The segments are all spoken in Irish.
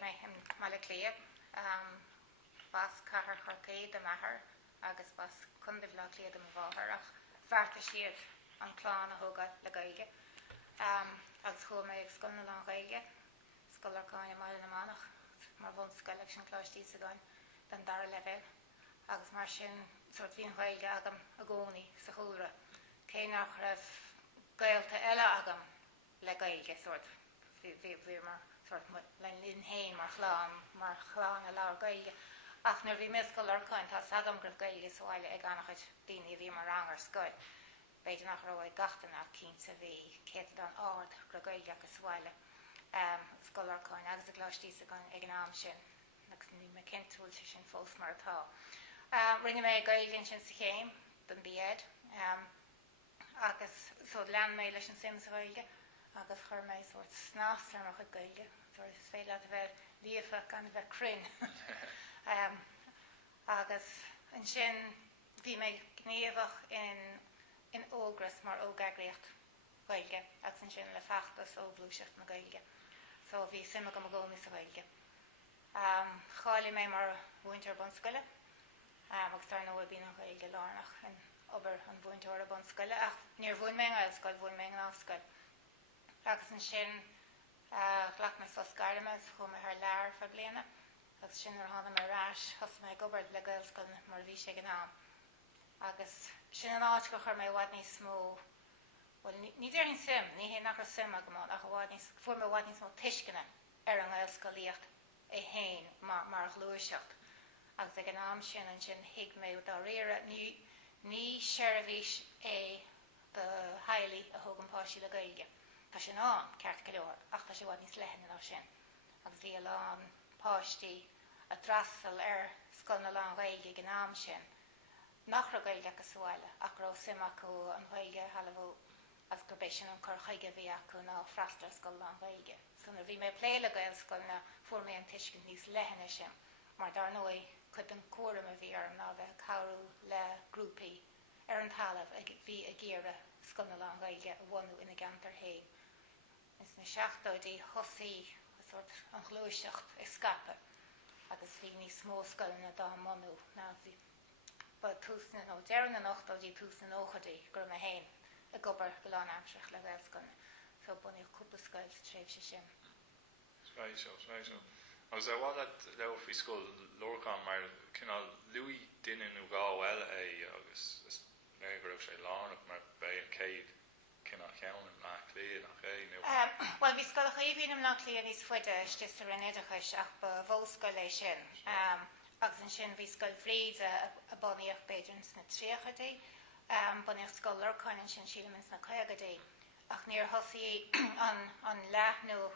Átha Cliath, bas cahar chorcaid a mahar, agus bas cundibh Cliath am bháthar, ach bharta siad an chlán a thugad le Gaeilge. Agus chomh ag Scoil Lorcáin, Scoil Lorcáin mBaile na mánach, mar bhain scoil ag sin cláistí sa gáin den dara leibh, agus mar sin sort bhíon Gaeilge agam a gcónaí sa chúra. Cé nach raibh gaelta eile agam le Gaeilge sort bhí mar sort len linn héin mar chláán a leabhar Gaeilge. Ach nuair bhí mé Scoil Lorcáin tá sagam gribh Gaeilge sáile ag annachid daoine bhí mar rangar scoil. Beidir nach raibh gatainna cínta bhí céad an áard gur Gaeilge agus sáile. Scoil Lorcáin agus a gláistí sa gáin ag an am sin, agus ní me cinúil sin fós mar atá. Rinne mé Gaeilge sin sa chéim den bíad, agus so lean mé leis an sim sa Gaeilge, agus chuir mé sort snásar mar chud Gaeilge, so is féile a bheith líomhach gan bheith crin. Agus an sin bhí mé gníomhach in ógras mar ógagraíocht Gaeilge, agus an sin le feachtas ó blúiseacht na Gaeilge. So bhí sima go gcónaí sa Gaeilge. Chála mé mar bhaintear bunscoile, agus tar nó bhí na Gaeilge lárnach an obair an bhaintear a bunscoile, ach níor bhain mé ngaelscoil, bhain mé ngáscoil. Agus an sin ghlach mé soscarime chum ar lear fa bliana, agus sin ar hána mar ráis thos mé gobar le gaelscoil mar bhí sé gan am. Agus sin an áit go chuir mé bhhaid níos smó, well, ní dtíir hín sim, ní hé nach sim agamán, ach fuair mé bhhaid níos smó tuiscine ar an ngaelscoileaocht é héin mar ghlúiseacht. Agus ag an am sin an sin hiig mé dá réire ní seirbhís é de hailí a thugan páisí le Gaeilge. Tá sin an ceart go leor, ach tá sé bhhaid níos leithin á sin. Agus bhí an páistí a drasal ar Scoil na Gaeilge ag an am sin. Nach ra Gaeilge agus sáile, ach ra sim acu an Gaeilge halabhó as gur béis sin an chur chuige bhí acu ná freastal Scoil Gaeilge. So na bhí mé pléile gaelscoil na fuair mé an tuiscint níos leithin sin, mar dar nói chud an cuaram a bhí arm ná bheith cabhrú le grúpaí ar an talamh bhí a ggéire Scoil Gaeilge a bhhainú ina Déantar hain. Is na seachtóidí thosaí an ghlúiseacht is scape, agus bhí níos mó scoilna dá manú ná bhí. Ba túsna nó dearan na nachtóidí túsna óchadaí gur me hain a gobar go lán amseach le gaelscoilna. So bunaíoh cúpla scoil sa tréimh sé sin. Right. Agus bhhaile le fhí Scoil Lorcáin mar cinál luí duine nó gáhfuil é agus is mé go raibh sé lánach mar bé an céad cinál cheann nach Cliath nach é. Well, bhí Scoil Chaitríona nach Cliath níos fuide istis a rinneadachais ach ba bhóscoil é sin. Agus an sin bhí Scoil Phríd a bunaíoch beidir sna tríochadaí, bunaíoch Scoil Lorcáin an sin sílamins na caigadaí. Ach níor thosaí an leathnú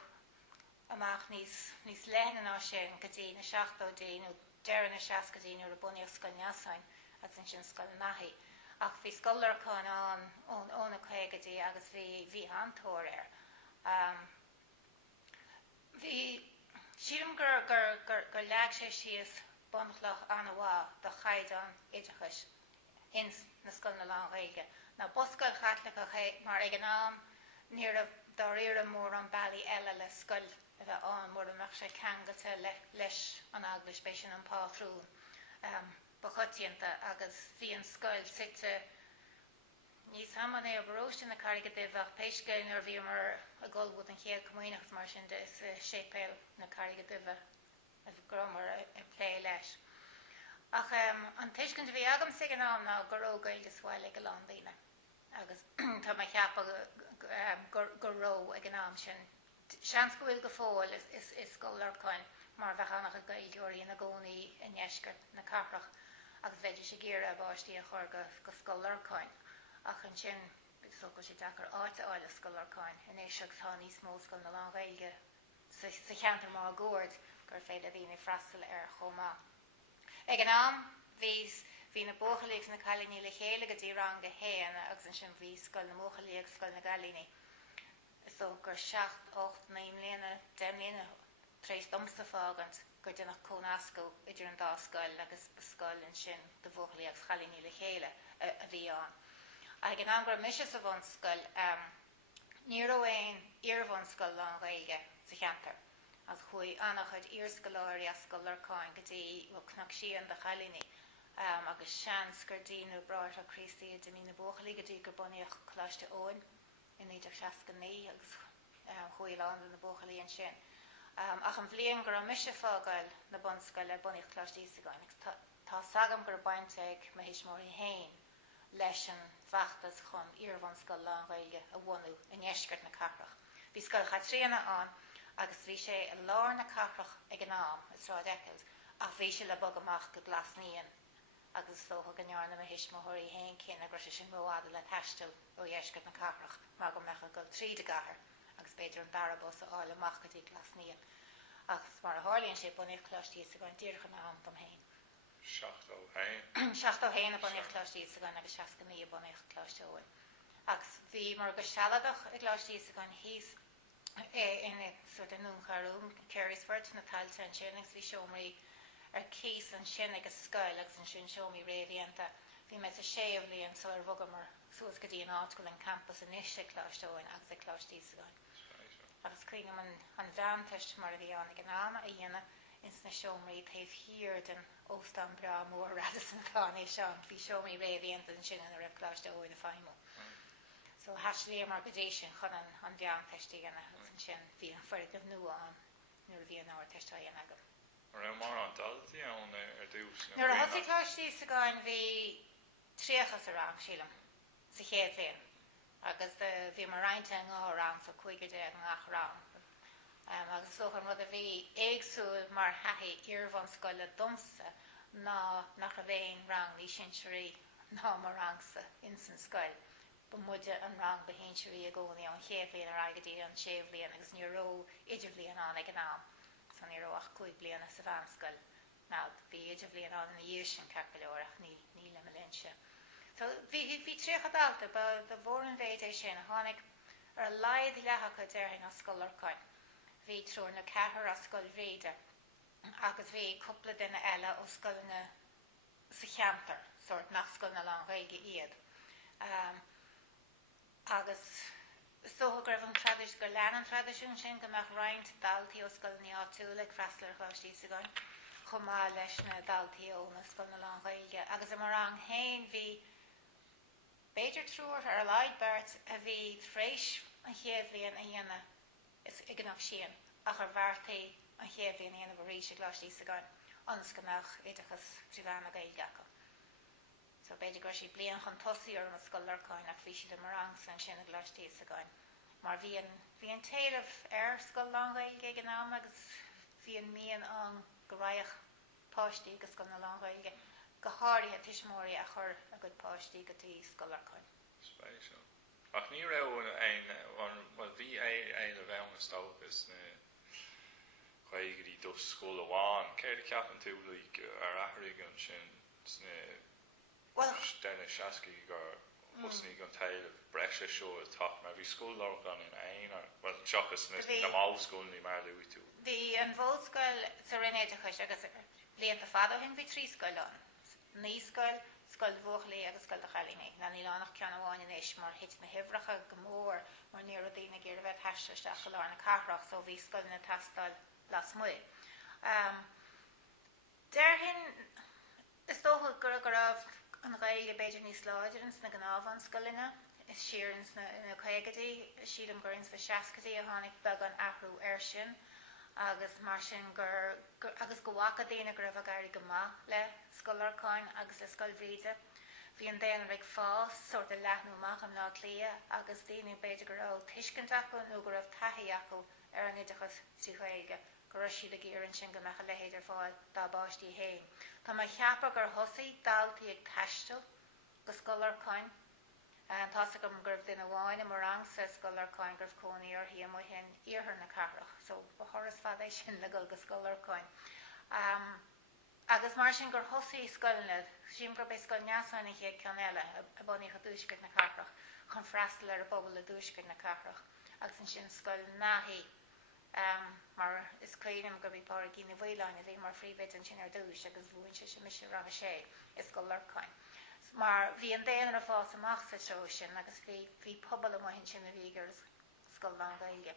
amach níos leithin á sin go dtí na seachtóidí nó deireadh na seascadaí nuair a bunaíoch Scoil Neasáin agus an sin Scoil Maith. Ach bhí Scoil Lorcáin óna caigadaí agus bhí antóir ar. Bhí sílam gur leag sé síos buntlach anna bhá do chaid an idirchais in na Scoil Gaeilge. Na boscoil Chaitliceach mar ag an am níor a dá réire mór an bailí eile le scoil a bheith an mór amach sé ceangailte leis an aglas béis sin an pátrún bochutianta agus bhí an scoil site níos haman é a bróiste na carigadibh ach peisceil nuair bhí mar a gulbút an chéad cumhaoineachs mar sin de sépéil na carigadibh a gromar a plé leis. Ach an tuiscint bhí agam sa an am ná gur ró Gaeilge sáile go Lándaoine. Agus tá mai cheappa gur ró ag an am sin. Seans go bhfuil go fáil is Scoil Lorcáin mar bheith annach a Gaeilgeoirí na gcónaí in eisceart na carrach agus bheitidir sé géire a báistí a chur go Scoil Lorcáin. Ach an sin so go sé dachar áite áile Scoil Lorcáin in éiseach tá níos mó Scoil na Gaeilge sa cheantar má gúirt gur féile bhí freastal ar chomh. Ag an am hí na bóchaíocht na cailíní le chéile go dtí rang go héana agus an sin bhí Scoil na Móchaíoch Scoil na Gailíní. So gur 7, 8, 9 mbliana, 10 mbliana tréis domsa fágant gur denach conasco idir an dá scoil agus scoil an sin do bóchaíoch cailíní le chéile a bhí an. Ag an am gur mis a bhain scoil ní raibh éon iarmhain Scoil Gaeilge sa cheantar. as chuí annach chuid iarracht a Scoil Lorcáin go dtí bhcnach síon de chalíní agus seans gur dtíanú bráir a Christí de mí na bóchalí go dtí gur bunaíoch chláiste óin in idir 69 agus chuí Luann na bóchalí an sin. Ach an bblion gur an mise fágáil na bunscoil le bunaíoch chláiste ísagáin. Tá sagam gur baint ag mheithsmóirí hain leis an bheachtas chun iarmhain Scoil Lorcáin a bhhanú in eisceart na carrach. Bhí Scoil Chaitríona an agus bhí sé a lár na carrach ag an am is rá decils ach bhí sé le bog amach go glasníon agus dócha gnear na mheithsmóirí hain cin agus sin mhealladh le taistil ó eisceart na carrach mar go mecha go tríd a gahar agus beidir an darabos a áil amach go dtí glasníon agus mar a hálíonn sé bunaíoch chláiste ísagáin díorcha na am dom hain. Seachtó hain. Seachtó hain a bunaíoch chláiste ísagáin agus 69 a bunaíoch chláiste óin. Agus bhí mar go sealadach a chláiste ísagáin híos in sort of nún charúm Carysford na tailte an sin agus bhí seomraí ar cís an sin agus scoil agus an sin seomí réhíanta. Bhí me a séomh líon so ar bhugamar suas go dtí an áitcoil an campus in isise chláiste óin agus a chláiste ísagáin. Agus cuiinem an bheantaist mar a bhí anna an ama a dhéanana ins na seomraí taobh hir den óstan bra mór radas an tána seán bhí seomí réhíanta an sin a raibh chláiste óin a feimú. So hasléir mar go dtí sin chun an bheantaist dhéanana an sin bhí an foiread go nua an nuair bhí an áir teistá dhéanana agam. Mar mar an daltaí ann ar dús. Nuair a thosaigh chláiste ísagáin bhí tríochas a rang sílam sa chéad féin. Agus bhí mar rainte an ngá rang sa chuige de an ngach rang. Agus sochar rud a bhí éagsúil mar hathí iarmhain Scoile domsa ná nach a bhéin rang ní sinseoirí ná mar rangsa in san Scoil. Ba muide an rang ba hinseoirí a gcónaí an chéad féin ar agadí an séomh bliain agus ní ró idir bliain an ag an am. So ní ró ach 5 bliain sa bhain Scoil. Ná bhí idir bliain an na dhéir sin ceapaileoireach ní le melinse. So bhí tríocha dalta ba de bhór an bhéid é sin a tháinig ar laid leathacha deirhin a Scoil Lorcáin. Bhí trúr na cethir a Scoil Réide agus bhí cúpla duine eile ó scoilna sa cheantar, sort nach Scoil na Lorcáin iad. Agus socha gur an tradiis gur lean an tradiisiún sin go meach roinnt daltaí ó Scoil ní áitiúla freaslar chláiste ísagáin chomh leis na daltaí ó na Scoil na Lorcáin agus mar an hain bhí beidir trúr ar laid beirt a bhí freiis an chéad bliain a dhéanana is ignach sían ach ar bhartaí an chéad bliain a dhéanana bhí sé chláiste ísagáin ans go meach éideachas tríomhheanna Gaeilge acu. So beidir gur sí blian chun tosaí ar na Scoil Lorcáin ach bhí siad mar an san sin a chláiste ísagáin. Mar bhí an taobh ar Scoil Lorcáin ag an am agus bhí an míon an go raibh páistí agus Scoil na Lorcáin go háirithe tuismitheoirí a chur a go páistí go dtí Scoil Lorcáin. Spéisiúil. Ach ní raibh bhí é a bheann stochas na chuigeí dos Scoil Amháin. Céir ceapan tú ar athraíodh an sin déine seacaí gur husnaí an taobh breise seo tá mar bhí Scoil Lorcáin in aon seachas na máilscoilní mar luí tú. Bhí an bhóscoil sa rinne chuis agus blianta fada hin bhí 3 scoilán. Ní scoil, Scoil Mhoilligh agus Scoil Chaitríona. Na ní lánach ceann amháin in éis mar hit na hibhreacha go mór mar níor a dtíine gur bheith theisteach go lár na carrach so bhí scoil na tastal las muil. Deirhin is dócha gur raibh an Gaeilge beidir níos láidirins na gnábhain scoilinne is siarans na chuigedaí siad an gurins bheith seacadaí a tháinig beag an athrú air sin agus mar sin agus go bhacha daoine gur raibh a gairí go maith le Scoil Lorcáin agus le Scoil Réide. Bhí an déanamh ag fás sort a leathnú amach an lá clia agus daoine beidir gur raibh tuiscint acu nó gur raibh taithí acu ar an idirchas trí chuige gur raibh siad a géireann sin go mecha leidir fáil dá báistí hain. Tá mai cheappa gur thosaí daltaí ag taistil go Scoil Lorcáin. Tása go gurb duine bháin mar rang sa Scoil Lorcáin gurb cónaí ar hí mo hen iarthar na carrach, so ba thoras fad é sin le go Scoil Lorcáin. Agus mar sin gur thosaí scoilne, sin gur bé scoil neasáinna chéad ceann eile a bunaíoch a dúisceart na carrach, chun freastal ar a bobal a dúisceart na carrach, agus an sin scoil nahí. Mar is clínim gur bhí páir gína bhíleáin a bhí mar phríomhid an sin ar dúis agus bhuain se mis ra sé is Scoil Lorcáin. Mar bhí an déanamh ar fás amach sa tro sin agus bhí pobal amhain sin a bhí gur Scoil Lorcáin.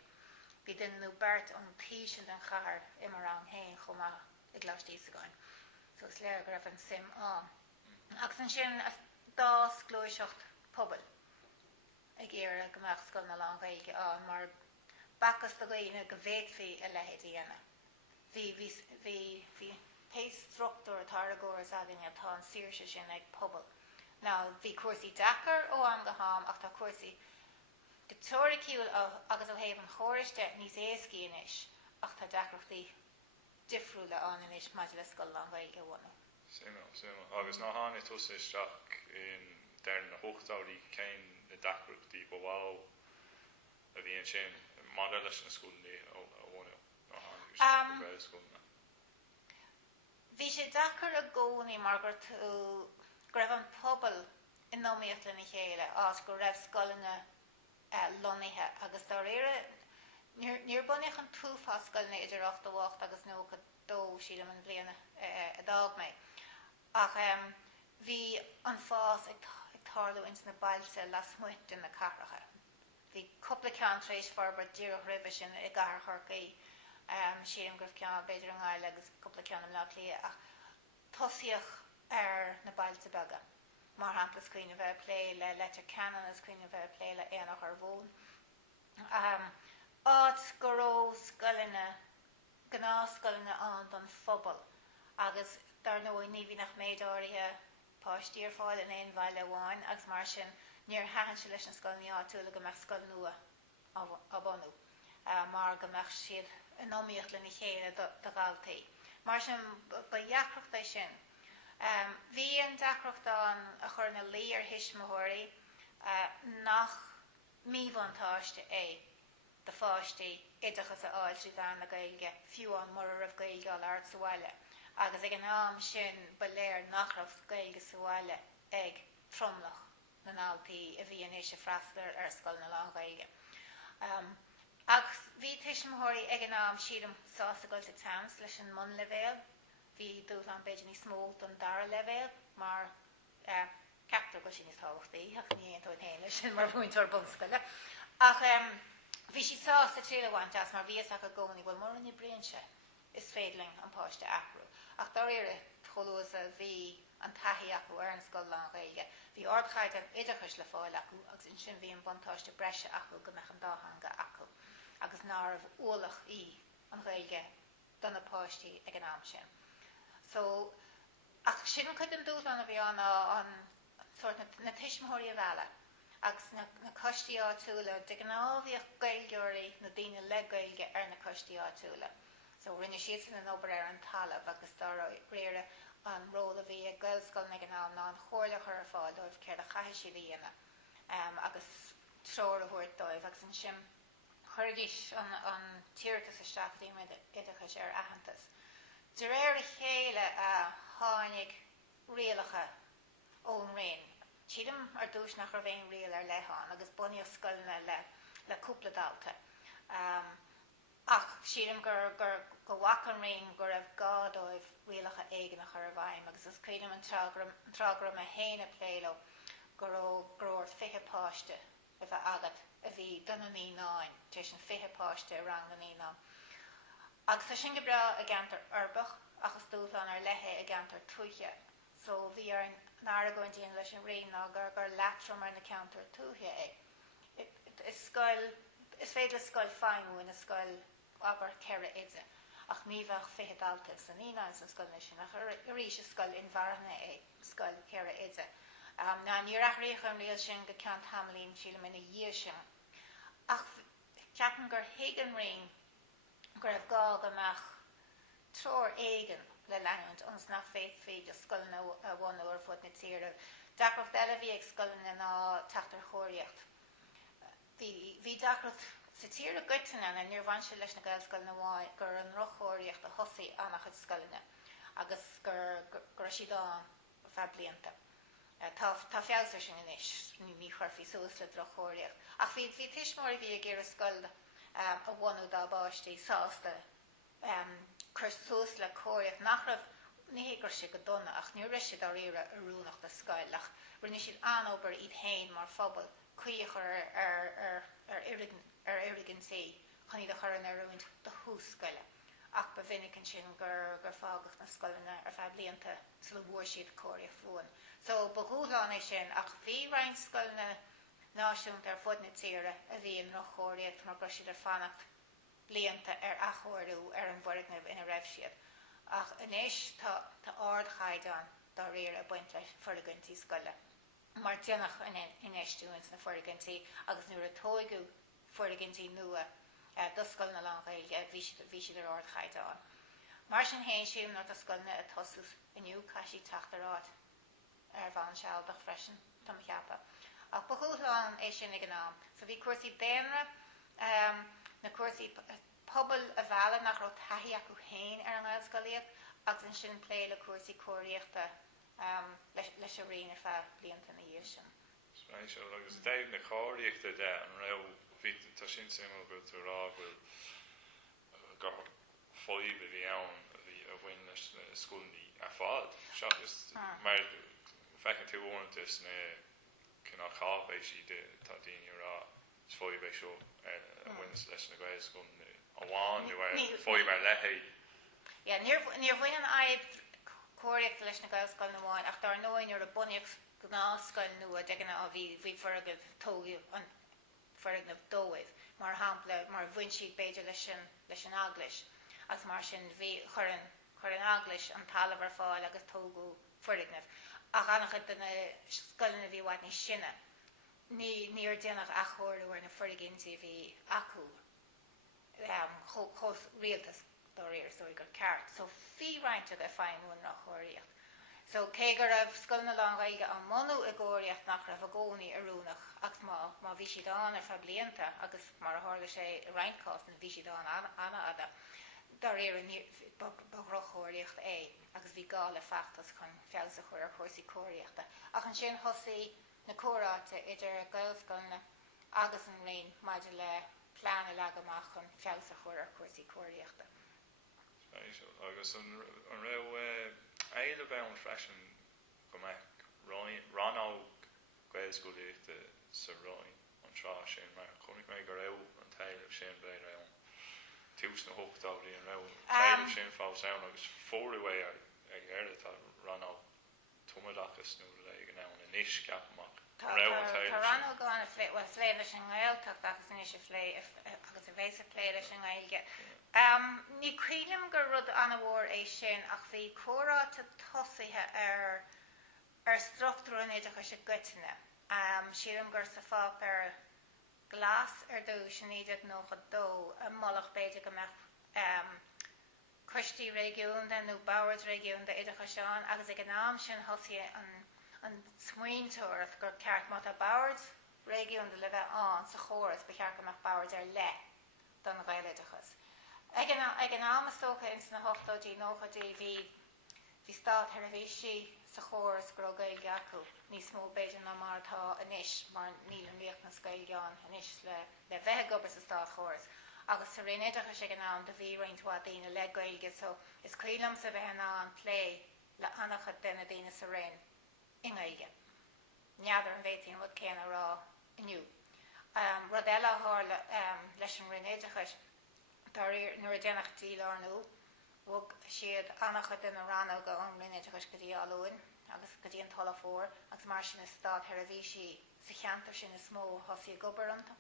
Bhí den nó bart an tíisian den chahar imar an hain chomh I glastí sa gáin. So is léir go raibh an sim an. Agus an sin dás glúiseacht pobl ag éire go meach Scoil na Gaeilge an mar bacchas do gaoine go bhéadfaí a lehéad dhéana. Bhí péis struchtúr atá agóras agan atá an saoirse sin ag pobl. Now, bhí cuasaí Dakar ó an go ham ach tá cuasaí go teoiriciúil agus ó héobh an chóiriste níos éascí inis ach tá Dacarachtaí difriúla an inis maidir le Scoil na Gaeilge bhana. Sima. Agus ná hána tusa isteach in deir na hochtáirí céin na Dacarachtaí bháil a bhí an sin maidir leis na scoilnaí ó bhana ná hána isteach go bheith scoilna. Bhí sé Dakar a gcónaí mar gur tú go raibh an pobl in nóíocht lena chéile as go raibh scoileanna lonnaithe agus dá réire níor buneach an túfá scoileanna idir 8 agus nó go dó siad an bliana a dag mé. Ach bhí an fás ag tarlú ins na bailse las muit in na carracha. Bhí coppla ceantrééis farbar díreadh ribh sin I gahar chorcaí siad an gribh ceann beidir an gáil agus coppla ceann am lech lia ach tosíoch na bailse bega. Mar hamplas cuioine bheith plé le letter canon as cuioine bheith plé le éanach ar bhón. Áit go ró scoileanna gná scoileanna an don phobal agus dar nó ní bhí nach méidáirithe páistíor fáil in éon bhaile bháin agus mar sin níor hahan se leis an scoilnaí áitiúla go meach scoil nua a bhanú mar go meach siad an nóíocht lena chéile do gáiltaí. Mar sin ba dheacrachta sin bhí an dacrachtáin a chur na lí ar hisismothirí nach míbhantáiste de fáistí idachas a áil trí bhean na Gaeilge fiú an mar a raibh Gaeilge á ard sa bhaile. Agus ag an am sin ba léir nach raibh Gaeilge sa bhaile ag tromlach na náltaí a bhí an éise freastar ar Scoil na Gaeilge. Agus bhí hisismothirí ag an am siadam sásta goil sa tans leis an mun levéil. Bhí dúil an beidir ní smót an dara levéil mar captar go sin is táhachtaí ach ní aon héine sin mar bhaintear bunscoile. Ach bhí si sásta trílehaint as mar bhíos ach a gcónaí bhfuil mar in brianse is féidling an páiste acrú. Ach dar éire cholósa bhí an taithí acu ar an Scoil na Gaeilge. Bhí ordchaid an idachas le fáil acu agus in sin bhí an bantáiste breise acu go meach an dáhanga acu. Agus nárbh ualach an Gaeilge don na páistí ag an am sin. So, ach sin chud an dúil an a bhí an sort na tuismitheoirí a bheala. Agus na costí áitiúla de gnábhíoch Gaeilgeoirí na daoine le Gaeilge ar na costí áitiúla. So rinne siad san an obair ar an talamh agus dar réire an ról a bhí a Gaelscoileanna ag an am ná an chóirlach ar fáil dóibh céir a chaiisi líana agus treoir a thuirt dóibh agus an sin chuirdís an tíirtas a staachtaí med idachas ar ahantas. De réir a chéile a tháinig rialacha ón Roinne. Siadam ar dúis nach ar bhéin rial ar leitháin agus bunaíoh scoileanna le cúpla dalta. Ach siadam gur go bhac an Roinne gur raibh gádóibh rialacha éigeanach ar bhaim agus is cuidim an trágram a héine pléilo gur ór 20 páiste a bheith agat a bhí donna ní náin teis an 20 páiste rang na ní ná. Agus a sin go bra a Déantar arbach agus dúlan ar lethe a Déantar tuaithe. So bhí ar an áragáin díana leis an Roinne ná gur leatram ar na Déantar tuaithe é. Is féidir le Scoil Fáinmú na Scoil aber ceire éide. Ach ní bheith 20 dalta san ína san scoilna sin ach arís a Scoil inmharthana é Scoil ceire éide. Ná níor athraíodh an rial sin go ceann tamlín síle mina dhíir sin. Ach ceapan gur hiag an Roinne gur raibh gá go meach tror éigen le leanúint ons nach féad a scoileanna a bhhainú ar fud na tíoradh. Dacracht eile bhí ag scoileanna ná teachtar chóiríocht. Bhí dacracht sa tíoradh gotainna na níor bhain se leis na Gaelscoileanna bháin gur an rochóiríocht a thosaí annach chud scoileanna agus gur siad an feadh blianta. Tá feabhar sin inis ní chuirfí suas le rochóiríocht. Ach bhí tuismitheoirí bhí ag ar a scoil a bhhainú dá báistí sásta chur suas le cóiríocht nach raibh ní gur si go donna ach ní raibh siad ar réire arúnach de Scoil ach rinne siad anobair iad hain mar phobal cuíoch ar irrigan sí chuí de churann ar roint do húscoile. Ach ba vinnig an sin gur fágach na scoilna ar feadh blianta sa bhuair siad cóiríocht fuin. So ba chúlán é sin ach bhí rainn scoilna náisiúnta ar fud na tíre a bhíon nach chóiríocht mar go siad ar fannacht blianta ar achorú ar an bhorighnamh ina raibh siad. Ach inis tá ard chaidán dá réir a buint leis forigantí scoile. Mar déanach in eistúins na forigantí agus nuair a tóigú forigantí nua do scoilna Gaeilge bhí siad ar ard chaidán. Mar sin héin siúm ná do scoilna a tosús iniu caiisí tachtarráid ar bhain sealdach freisin tá cheappa. Ach ba chúlán é sin ag an am. So bhí cuasaí déanra na cuasaí pobl a bhela nach rá taithí acu héin ar an ngaelscoileacht agus an sin plé le cuasaí cóiríochta leis a rion ar feadh blianta na dhéir sin. Agus Deirbhile na cóiríochta de an raibh tá sin simú go tú rá bhfuil gur fóibh a bhí ann a bhain leis scoilní a fád. Seachas mar fecinn tú bhhaintas na cinná chápéisí tá daoine rá fóibh é seo a bhain leis na gaelscoileanna amháin nó fóibh ar leithéid. Níor bhain an aib cóiríochta leis na gaelscoileanna amháin ach dar nóin ar a bunaíocht gnáscoil nua de gna a bhí faragad tógiú an faragad dóibh mar hampla mar bhain siad beidir leis an aglis agus mar sin bhí churann aglis an talamh ar fáil agus tógú faragad ach annachad duna scoilna bhí bhaid ní sinne níor déanach achorú ar na faragintí bhí acu chós rialtas dá réir so gur ceart so bhí roinnte go féinmún nach chóiríocht. So cé gur raibh scoilna Gaeilge an monu a ggóiríocht nach raibh a gcónaí arúnach agus má bhí siad an ar feadh blianta agus mar a tharla sé roinncás na bhí siad an anna ada dar éar baghróchóiríocht é agus bhí gála feachtas chun feabhsa chuir ar chósaí cóiríochta ach an sin thosaí na córáte idir a gaelscoileanna agus an rion maidir le Pléann amach chun feabhsa chuir ar chósaí cóiríochta. Agus an raibh eile bheann freisin go mbeadh Roinne gaelscoileachta sa Roinne an trá sin mar chunig mé go raibh an taobh sin bheith raibh tús na hochtáirí an raibh taobh sin fáil ann agus fóriú ag airde tá Roinne tumadachas nó le ag an ann inis ceapamach. Tá Roinne gáin a phléad leis an Gaeltacht agus inis agus a bhéis a phléad leis an Gaeilge. Ní cuilim gur rud anna bhór é sin ach bhí córáta tosaithe ar struchtúr an idir chuis a gotainine. Sílim gur sa fág ar glas ar dó sin idir nó go dó a mhoilligh beidir go meach costí régiúnta nó báirt régiúnta idir chuis an agus ag an am sin thosaí an smaointeoireacht gur ceart má a báirt régiúnta le bheith an sa chóras ba cheart go meach báirt ar le don na ghaeilidechas. Ag an amastócha in na hochtádí nóchadí bhí stát ar a bhísí sa chóras go Gaeilge acu níos mó beidir ná martá inis mar níl an riocht na Gaeilgeán inis le bheith gobar sa stát chóras. Agus sa réideachas ag an am de bhí roinntá daoine le Gaeilge so is cuilam sa bheith an plé le annachad denna daoine sa réin in Gaeilge. Neadar an bhéitín rud céanna rá inniu. Rud eile hála leis an réideachas nuair a déanach dílarnú bhg siad annachad in a ranna go an réideachas go dtí alúin agus go dtí an tala fór agus mar sin is stát ar a bhísí sa cheantar sin is mó thosaí gobaranta.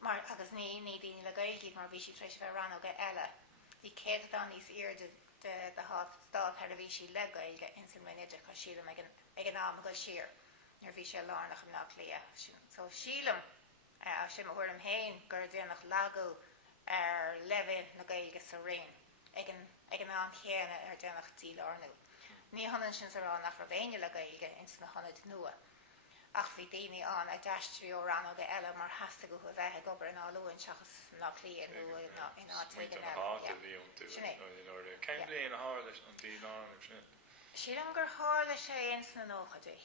Mar agus ní daoine le Gaeilge mar bhí si treis bheith ranna go eile. Bhí céad an níos iarde de hat stát ar a bhísí le Gaeilge in san réideachas sílam ag an am go siar nuair bhí sé lárnach an nach lia. So sílam sin mar thuirm héin gur déanach lagó ar levin na Gaeilge sa réin ag an an chéanna ar déanach dílarnú. Ní hanan sin sa rá nach rabhéine le Gaeilge ins na hanad nua. Ach bhí daoine an a dtreo ran go eile mar heasta go bheith gobar an áluin seachas nach líon nó in átrigan Cén blion a háir leis an dílarnú sin? Sílam gur hála sé ins na nóchadaí.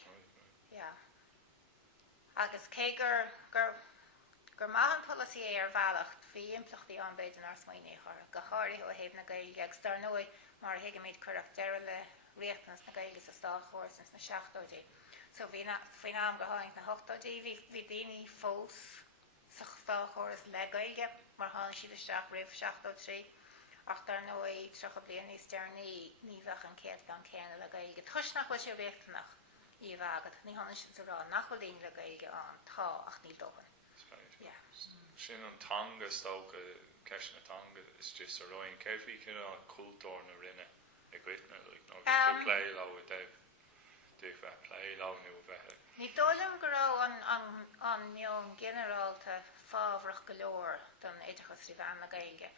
Agus cé gur maithan policy ar bhealacht bhí implachtaí an beidir ar smaoiní go háirithe ó héamh na Gaeilge agus dar nua mar hiige méid chuireach deireadh le riachtanas na Gaeilge sa stát chóras na 60idí. So bhí am go háint na 80idí bhí daoine fós sa chóras le gaeilge mar tháinig siad isteach roimh 73 ach dar nó é trocha bliain níos dearnaí ní bheadh an céad gan céanna le gaeilge. Tuisnach bhfuil sé réachtanach í bhagad ní tháinig sin sa rá nach bhfuil daoine le gaeilge an tá ach níl dógan. Sin an tanga stocha ceisna tanga is just a Roinne céirfí cinna cultúr na rinne I gcuitne nó bhí play lá dú bheith play lá nó bheith. Ní dólam go raibh an mheon generálta fábhrach go leor don éideachas Pléann na Gaeilge.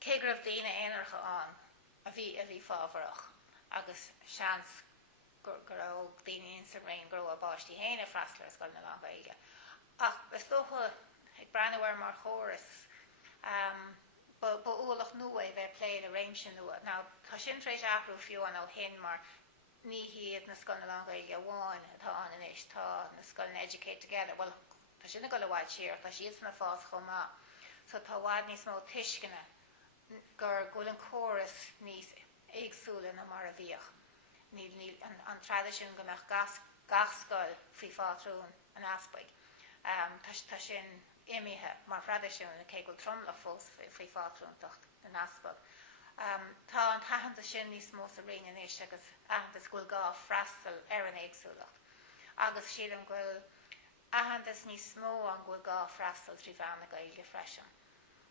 Cé go raibh daoine éonarcha an a bhí fábhrach agus seans go raibh daoine sa raon go raibh a báistí héine freastal ar Scoil na Gaeilge. Ach, is dócha ag breanhar mar chóras ba úlach nua bheith pléad a réim sin nua. Ná, tá sin tréis ahrú fiú an ó hin mar ní hiad na Scoil na Gaeilge amháin atá an inis tá na Scoil na Educate Together. Well, tá sinna go le bhaid siar, tá siad na fás chomá. So tá bhaid níos mó tuiscine gur gúil an chóras níos éagsúla na mar a bhíoch. Níl an tradiisiún go meach gach scoil faoi pátrún an aspaig. Tá sin imithe mar tradiisiún na cé go tromla fós faoi pátrúnachta an aspaig. Tá an tahananta sin níos mó sa réine éis agus ahantas gúil gá freastal ar an éagsúlacht. Agus siad an gúil ahantas níos mó an gúil gá freastal Pléann na Gaeilge freisin.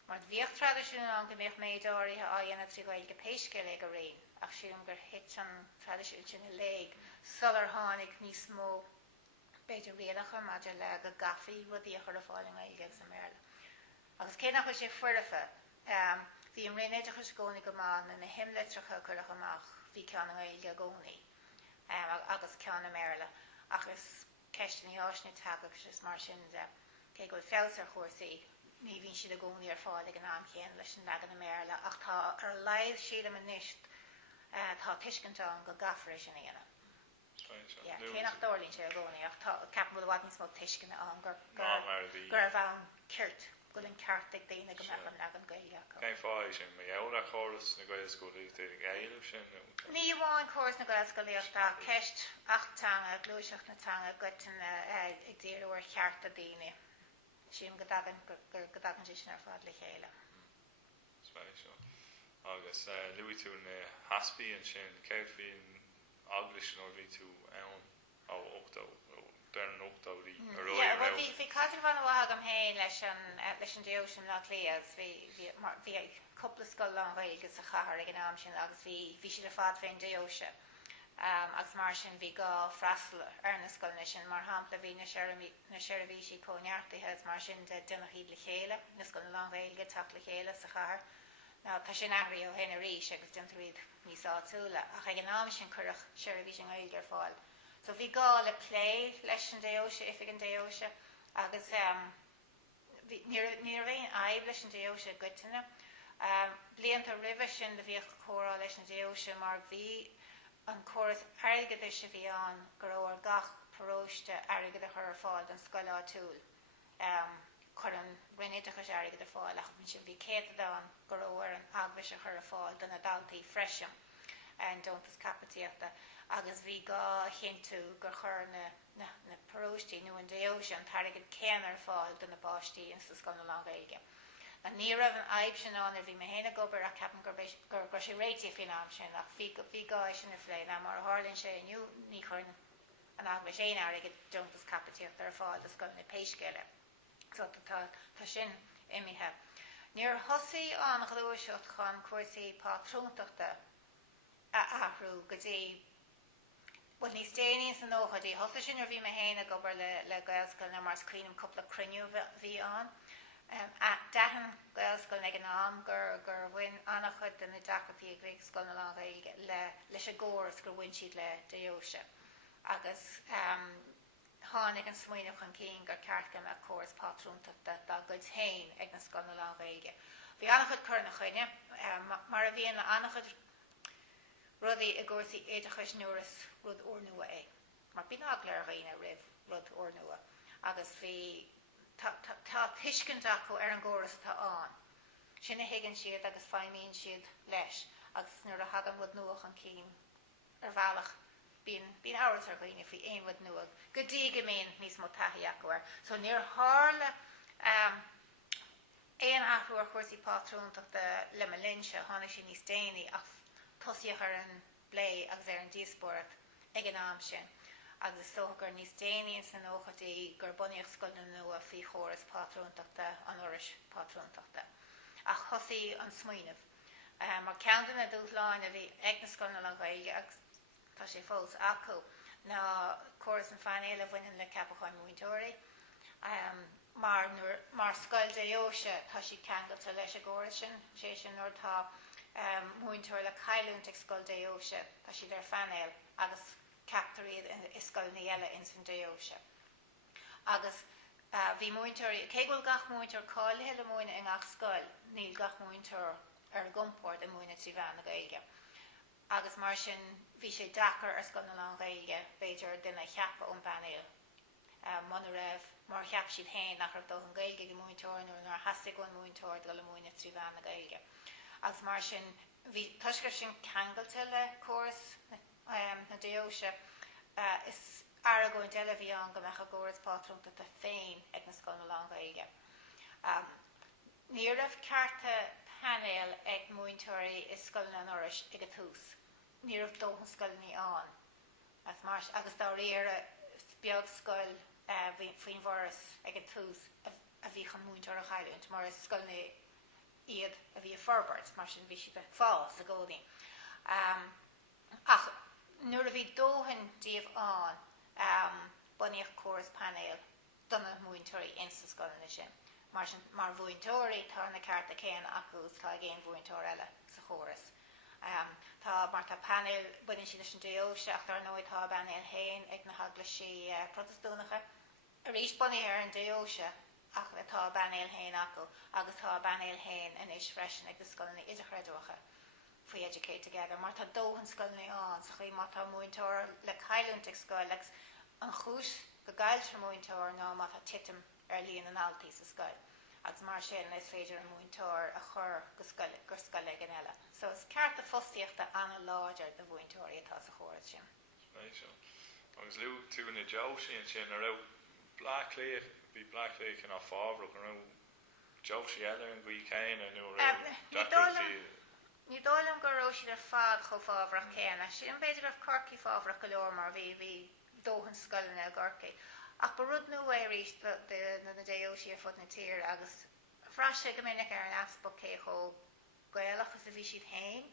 Mar bhíoh tradiisiún an go mbeadh méideoirithe á dhéanamh trí Gaeilge péisce le go réin ach siad an gur hit an tradiisiún sin a léig sular tháinig níos mó beidir rialacha maidir le go gafaí rudí a chur a fáil an Gaeilge sa mhealladh. Agus cé nach sé fuirfa bhí an rinne chus gcónaí go máin na himletracha chuach amach bhí ceann an Gaeilge gcónaí agus ceann na mhealladh agus ceistení áisna tag agus is mar sin de cé go felsar chúrsaí ní bhíonn siad a gcónaí ar fáil ag an am chéan leis an legan na mhealladh ach tá ar leidd siad am anoist tá tuiscintá go gafra sin éana. Cé nach dálíonn sé a gcónaí ach tá ceapan bhfuil bhaid níos mó tuiscinna an gur a bhean cirt gúil an ceart ag daoine go meach an legan Gaeilge. Cén fáid sin mhealladh chóras na Gaelscoileaocht ag éileh sin? Ní bháin chóras na Gaelscoileaocht a ceist 8 tanga glúiseach na tanga gotain ag deireadh cheart a daoine. Sin go dagan sin ar fád le chéile. Spéisiúil. Agus luí tú na haspí an sin céirfín aglis nó bhí tú ann á 8 dearnachtaí ar roií. Bhí caidir bhana bhag am héin leis an deo sin le Cliath bhí coppla Scoil na Gaeilge sa chathair ag an am sin agus bhí siad a fad féin deoise. Agus mar sin bhí gá freastal ar na scoilne sin mar hampla bhí na seirbhísí cóneartaithe mar sin de duine iad le chéile na Scoil na Gaeilge tap le chéile sa chathair. Ná tá sin athraíodh héna rís agus Déantar iad níos áitiúla ach ag an am sin chuireach seirbhís an Gaeilge ar fáil. So bhí gá le play leis an deoise ifig an deoise agus ní raon aib leis an deoise gotainne. Blianta ribh sin le bhíoh chórá leis an deoise mar bhí an choras airgad is a bhí an go raibh gach próiste airgad a chur ar fáil don Scoil Áitiúil. Chur an rinneidechas airgad ar fáil ach bhíonn sin bhí céad an go raibh an agbais a chur ar fáil don na daltaí freisin an dontas capatíochta agus bhí gá chinú gur chur na próistí nó an deoise an targad céan ar fáil don na báistí in sa Scoil na Gaeilge. A ní raibh an aib sin an bhí me héna gobar a ceapan gur sé réití fin am sin ach bhí gáis sin na phléin a mar hálinn sé iniu ní chun an agbais éon airgad dontas capatíochta ar fáil do Scoil na péisceile. So tá sin imithe. Níor thosaí an ghlúiseocht chun chúrsaí pátrúnachta a athrú go dtí bhfuil níos déanaí san óchadaí thosa sin ar bhí me héna gobar le Gaelscoileanna mar scrínim coppla cruniú bhí an. Dehan Gaelscoil ag an am gur bhain annachchud den na dachaí ag réig Scoil na Gaeilge leis a ggóras gur bhain siad le deoise. Agus tháinig an smaoineach an cín gur ceart a chóras pátrúnachta dá go tain ag na Scoil na Gaeilge. Bhí annachchud chur na chuine mar a bhíon annachchud rudaí a gcósaí éadachas nuaras rud ornua é. Mar bhí ná léir réine ribh rud ornua agus bhí tá tuiscint acu ar an ggóras tá an. Sinna higann siad agus feimíonn siad leis agus nuair a hagan rud nuach an cín ar bhealach bín áras ar ghaoine faoi aonmhad nuach. Go dtí go mbeadh níos mó taithí acu air. So níor tharla éon athú ar chúrsaí pátrúnachta le mo linse tháinig sin níos déanaí ach tosaíoch ar an blé agus ar an díospóireacht ag an am sin. Agus tógur níos déanaí san óchataí gur bunaíoch scoilna nua faoi chóras pátrúnachta an oris pátrúnachta. Ach thosaí an smaoinemh. Mar ceann na dúsláin a bhí ag na scoilna le Gaeilge agus tá sé fós acu ná chóras an fanéile bhain le ceapacháin muintóirí. Mar Scoil Chaitríona tá sí ceangailta leis a ggóras sin, sé sin nuair tá muintóir le caiiliúnt ag Scoil Chaitríona, tá sí ar fanéil agus ceaptaríad i Scoil na eile in san Chaitríona. Agus bhí muintóirí, cé bhfuil gach muintóir cáilte le muoine in ach scoil, níl gach muintóir ar gompóir de muoine trí bhean na Gaeilge. Agus mar sin bhí sé dachar ar Scoil na Gaeilge, beidir duna cheapa ón banéil. Man raibh mar cheap siad hain nach raibh dóch an Gaeilge go muintóir nó hasig ón muintóir go le muoine trí bhean na Gaeilge. Agus mar sin bhí tuisgur sin ceangailta le chóras na Déoise is aragóin deile bhí an go mecha chóras pátrúnachta féin ag na Scoil na Gaeilge. Ní raibh carta panéil ag muintóirí is Scoil na Oris ag a tús. Ní raibh dóch an scoilní an. Agus dá réire beag scoil faoin bhóras ag a tús a bhí chun muintóir a chailúnt, mar is scoilna iad a bhí a forbert, mar sin bhí siad a fás a gcódaí. Ach, nuair a bhí dóhan díobh an bunaíoch chóras panéil donna muintóirí in sa scoilna sin. Mar bhuintóirí tá na carta céan acus tá géon bhuintóir eile sa chóras. Mar tá panéil buine si leis an Déoise ach ar nóid tá banéil hain ag na haglaisí protestúnacha. A rís bunaí ar an Déoise ach le tá banéil hain acu agus tá banéil hain in is freisin ag na scoilna idirchreidúcha faoi Educate Together. Mar tá dóhan scoilna an sa chuí má tá muintóir le caiiliúnt ag scoil legs an chúis go gailtear muintóir ná má tá titim ar líon an altaí sa scoil. Agus mar sin is féidir an muintóir a chur gur scoil ag an eile. So is ceart a fostíochta anna láidir de bhuintóirí atá sa chóras sin. Agus liú tú na Josie sin a raibh Blackcliath, bhí Blackcliath in á fábhrach a raibh Josie eile an bhí céin a nó Ní dóilm go raibh siad ar fad cho fábhrach céanna. Sin beidir raibh corcaí fábhrach go leor mar bhí dóhan scoilna a gorcaí. Ach ba rud nó é ríist na Déoise a fud na tír agus freise go minic ar an aspa cé cho gaelach a bhí siad hain.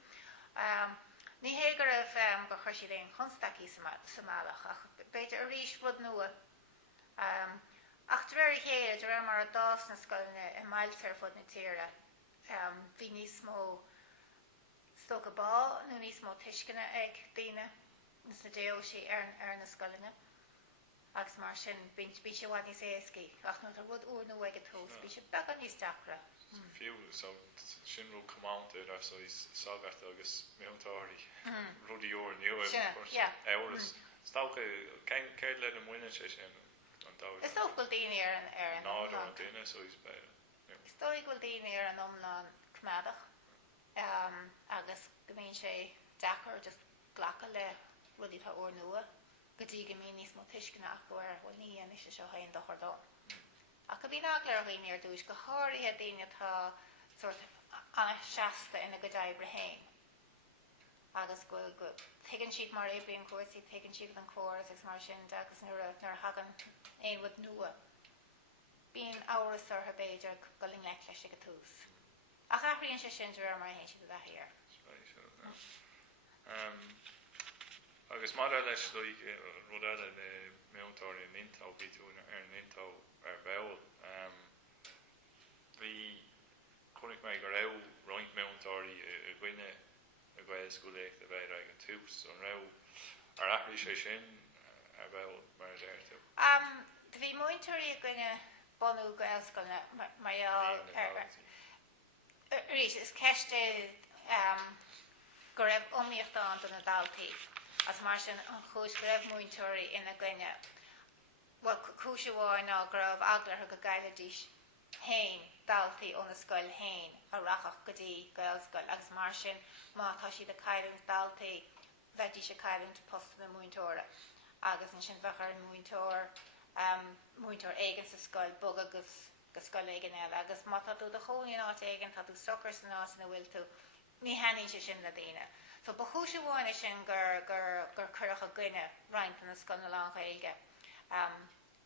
Ní hé go raibh go chuir siad éon chunstaí Somálach ach beidir a ríist rud nua. Ach dréir chéad de raibh mar a dás na scoilna i mBaile ar fud na tíre. Bhí níos mó stocha bá nó níos mó tuiscinna ag daoine na Déoise ar na scoilna. Agus mar sin bí sé bhaid níos éascaí ach nó tar rud úr nó ag a tús, bí sé beagán níos dachra. Fiú sin rú cumánta ar so is sagart agus meontóirí rudí óir nniu euras. Stácha céir le na muine sé sin an dáir. Is tóg bhfuil daoine ar an náidir an duine so is beir. Is tóg bhfuil daoine ar an omláin cumádach agus go mbíonn sé dachar just ghlacha le rudí tá óir nua. Go dtí go mbíonn níos mó tuiscinna acu ar bhfuil ní an is seo haon do chordá. Ach go bhíon agla ar dhaoine ar dúis go háirithe daoine tá sort anna seasta ina go daibre hain. Agus go tuigeann siad mar éibrion cuasaí, tuigeann siad an chóras agus mar sin agus nuair hagan éonmhad nua. Bíonn áras ortha beidir go ling leis leis go tús. Ach aithríonn sé sin de mar haon siad a bheith agus mar leis rud eile le meontóirí an intá bhí tú ar an intá ar bheil. Bhí chunig mé go raibh roinnt meontóirí a gcuine a gaelscoileaocht a bheith ag an tús an raibh ar aithrí sé sin ar bheil mar déir tú. Bhí muintóirí a gcuine bonú gaelscoileanna mar rís is ceiste go raibh omíochtán don na daltaí. As mar sin an chúis go raibh muintóirí ina gcuine cúise bháin ná go raibh aglartha go gaiiledís hain daltaí ón na scoil hain a rachach go dtí gaelscoil agus mar sin má tá siad a caiireann daltaí bheití sé caiileann post na muintóra agus an sin bhechar muintór éigean sa scoil bug agus go scoil éigean eile agus má tá tú de choíon áit éigean tá tú sochar san áit na bhfuil tú ní haín sé sin na daine. So ba chúis bháine sin gur chuireach a gcuine roinne na Scoil Lorcáin.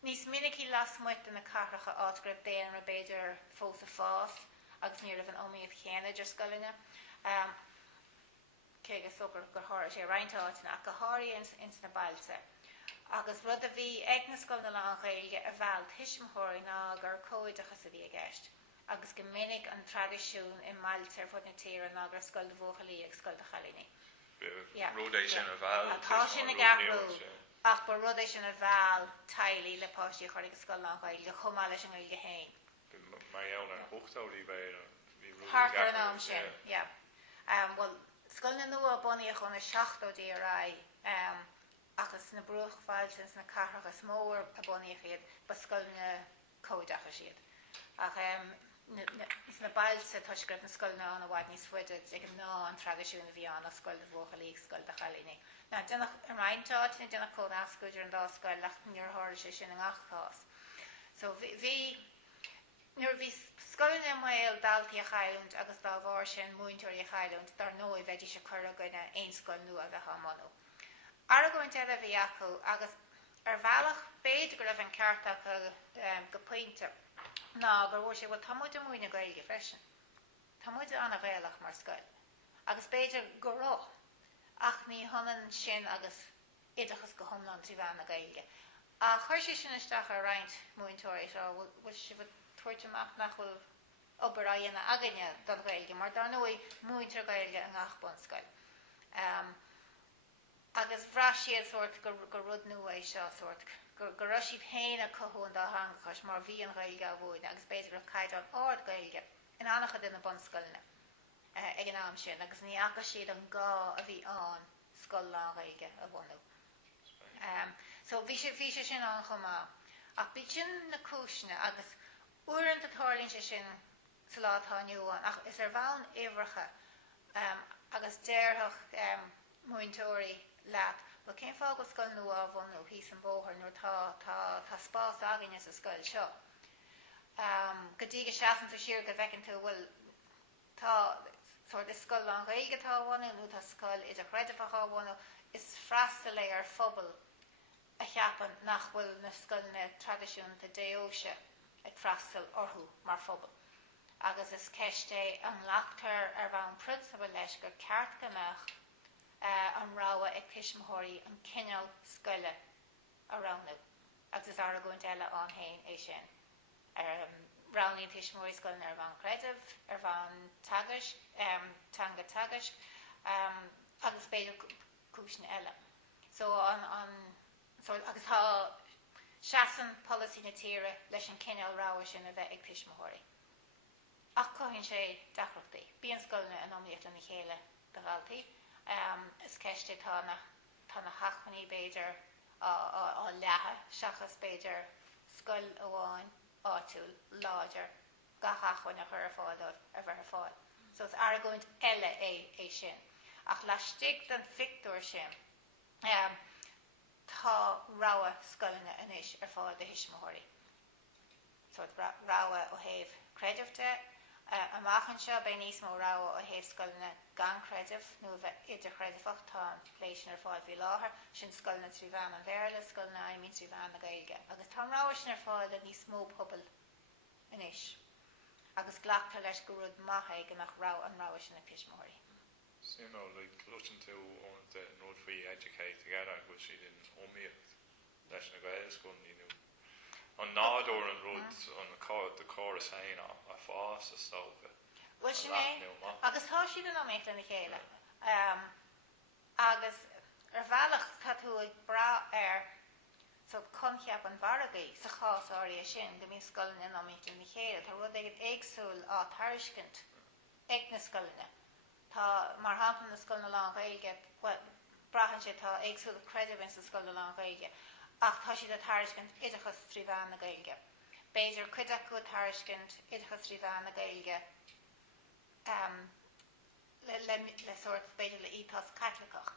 Níos minic í las muid na carracha áitgribh déan ra beidir fós a fás agus ní rah an omíad chéana idir scoileanna. Cé go sogur gur háir sé roinneáitina ach go háirí ins na bailse. Agus rud a bhí ag na Scoil Lorcáin a bhheal tuismitheoirí ná gur cóidechas a bhí a gceist. Agus go minic an tradiisiún in mailte ar fud na tíre ná gur Scoil Mhoilligh ag Scoil Chaitríona. Rudéis sin a bhheal. Tá sin na gapú ach ba rudéis sin a bhheal tailí le páistí chuir go Scoil Lorcáin le chomh leis an ghaeilge hain. Mheon ar hochtóirí bhéir. Hartar an am sin, yeah. Well, Scoil na nua bunaíoch chun na 7 deireadh agus na brúchfáiltins na carrachas mór a bunaíoch iad ba Scoil na cóideachas siad. Ach is na bailse tuisgribh na Scoil ná a bhaid níos fuide ag ná an tradiisiún a bhí an a Scoil Mhoilligh Scoil Chaitríona. Ná denach an roinneáit na denach conas goidir an dá scoil leach níor háir sé sin an achchás. So nuair bhí Scoil na mhail daltaí a chailúnt agus dá bhhar sin muintóirí a chailúnt dar nó i bheití se chuir goine aon scoil nua a bheith manú. Ar a goint eile bhí acu agus ar bhealach beidir go raibh an ceartach go pointe ná gur bhfuair sé bhfuil tamuid amúine gaeilge freisin. Tamuid anna bhéalach mar scoil. Agus beidir go rá ach ní honan sin agus idachas go thomlan trí bhean na gaeilge. A chuir sé sin isteach a roinnt muintóirí seo bhfuil si bh tuairteach nach bhfuil obair a dhéanana againe don gaeilge mar dar nóí muintear gaeilge an gachbun scoil. Agus bhrá siad sort go rud nua é seo sort go raibh siad féin a cothún dá hangchas mar bhí an gaeilge a bhúin agus beidir go caiid an áard gaeilge in anachcha duna bun scoilne ag an am sin agus ní acha siad an gá a bhí an Scoil Lorcáin a bhunú. So bhí sé sin an chomá ach bí sin na cúisne agus uair an tálíonn sé sin sa látá nniuán ach is ar bhain éibreacha agus déirthach muintóirí leat ba cén fá go scoil nua a bhunú hís an bóthir nuair tá spás againe sa scoil seo. Go dtí go seasann tú siar go bhfeicinn tú bhfuil tá sort is Scoil Lorcáin tá bhunú nó tá scoil idir chreidefacha bhunú is freasta le ar phobal a cheapan nach bhfuil na scoilne tradiisiúnta déose ag freastal orthú mar phobal. Agus is ceiste an leachtar ar bhain principal leis gur ceart go meach an ráha ag tuismitheoirí an cineál scoile a ránú. Agus is ar a gúint eile an hain é sin. Ránaíonn tuismitheoirí scoilne ar bhain chreideamh, ar bhain tagas, tanga tagas, agus beidir cúisne eile. So agus tá seasan policy na tíre leis an cineál ráha sin a bheith ag tuismitheoirí. Ach coithíonn sé deachreachtaí. Bíonn scoilne an omíocht na chéile do ghaltaí. Is ceiste tá na hachfaní beidir á lethe seachas beidir scoil amháin áitiúil láidir ga hachfain a chur ar fáil a bhar fáil. So is ar a gúint eile é sin. Ach leistigh den fictúir sin tá ráha scoilne inis ar fáil de tuismitheoirí. So ráha ó thaobh creideamhte amachchan seo bé níos mó ráha ó thaobh scoilne gan creideamh nó bheith idir chreideamh tá léisisin ar fáil bhí láthair sin scoilne trí bhean an bhéarla scoilne aimín trí bhean na gaeilge. Agus tá ráha sin ar fáil a níos mó pobal inis. Agus ghlaachtar leis go rud maithe go nach an ráha sin na tuismitheoirí. So, looking to on the North Free Educate together, which she didn't omíocht leis na Gaelscoileanna. An nádor an rud an the chúrsaí a fás a stocha. Well, she agus tá siad an omíocht lena chéile. Agus ar bhealach tá tú ag bra so conceap an bharagaí sa chásáirí sin go mín scoilne an omíocht lena chéile. Tá rud ag éagsúil á tairiscint ag na scoilne. Tá mar hamplan na Scoil Lorcáin brachan sé tá éagsúil creideamh sa Scoil Lorcáin ach tá siad a tairiscint idachas trí bhean na gaeilge. Beidir cuideach go tairiscint idachas trí bhean na gaeilge le sort beidir le ítás catlicach.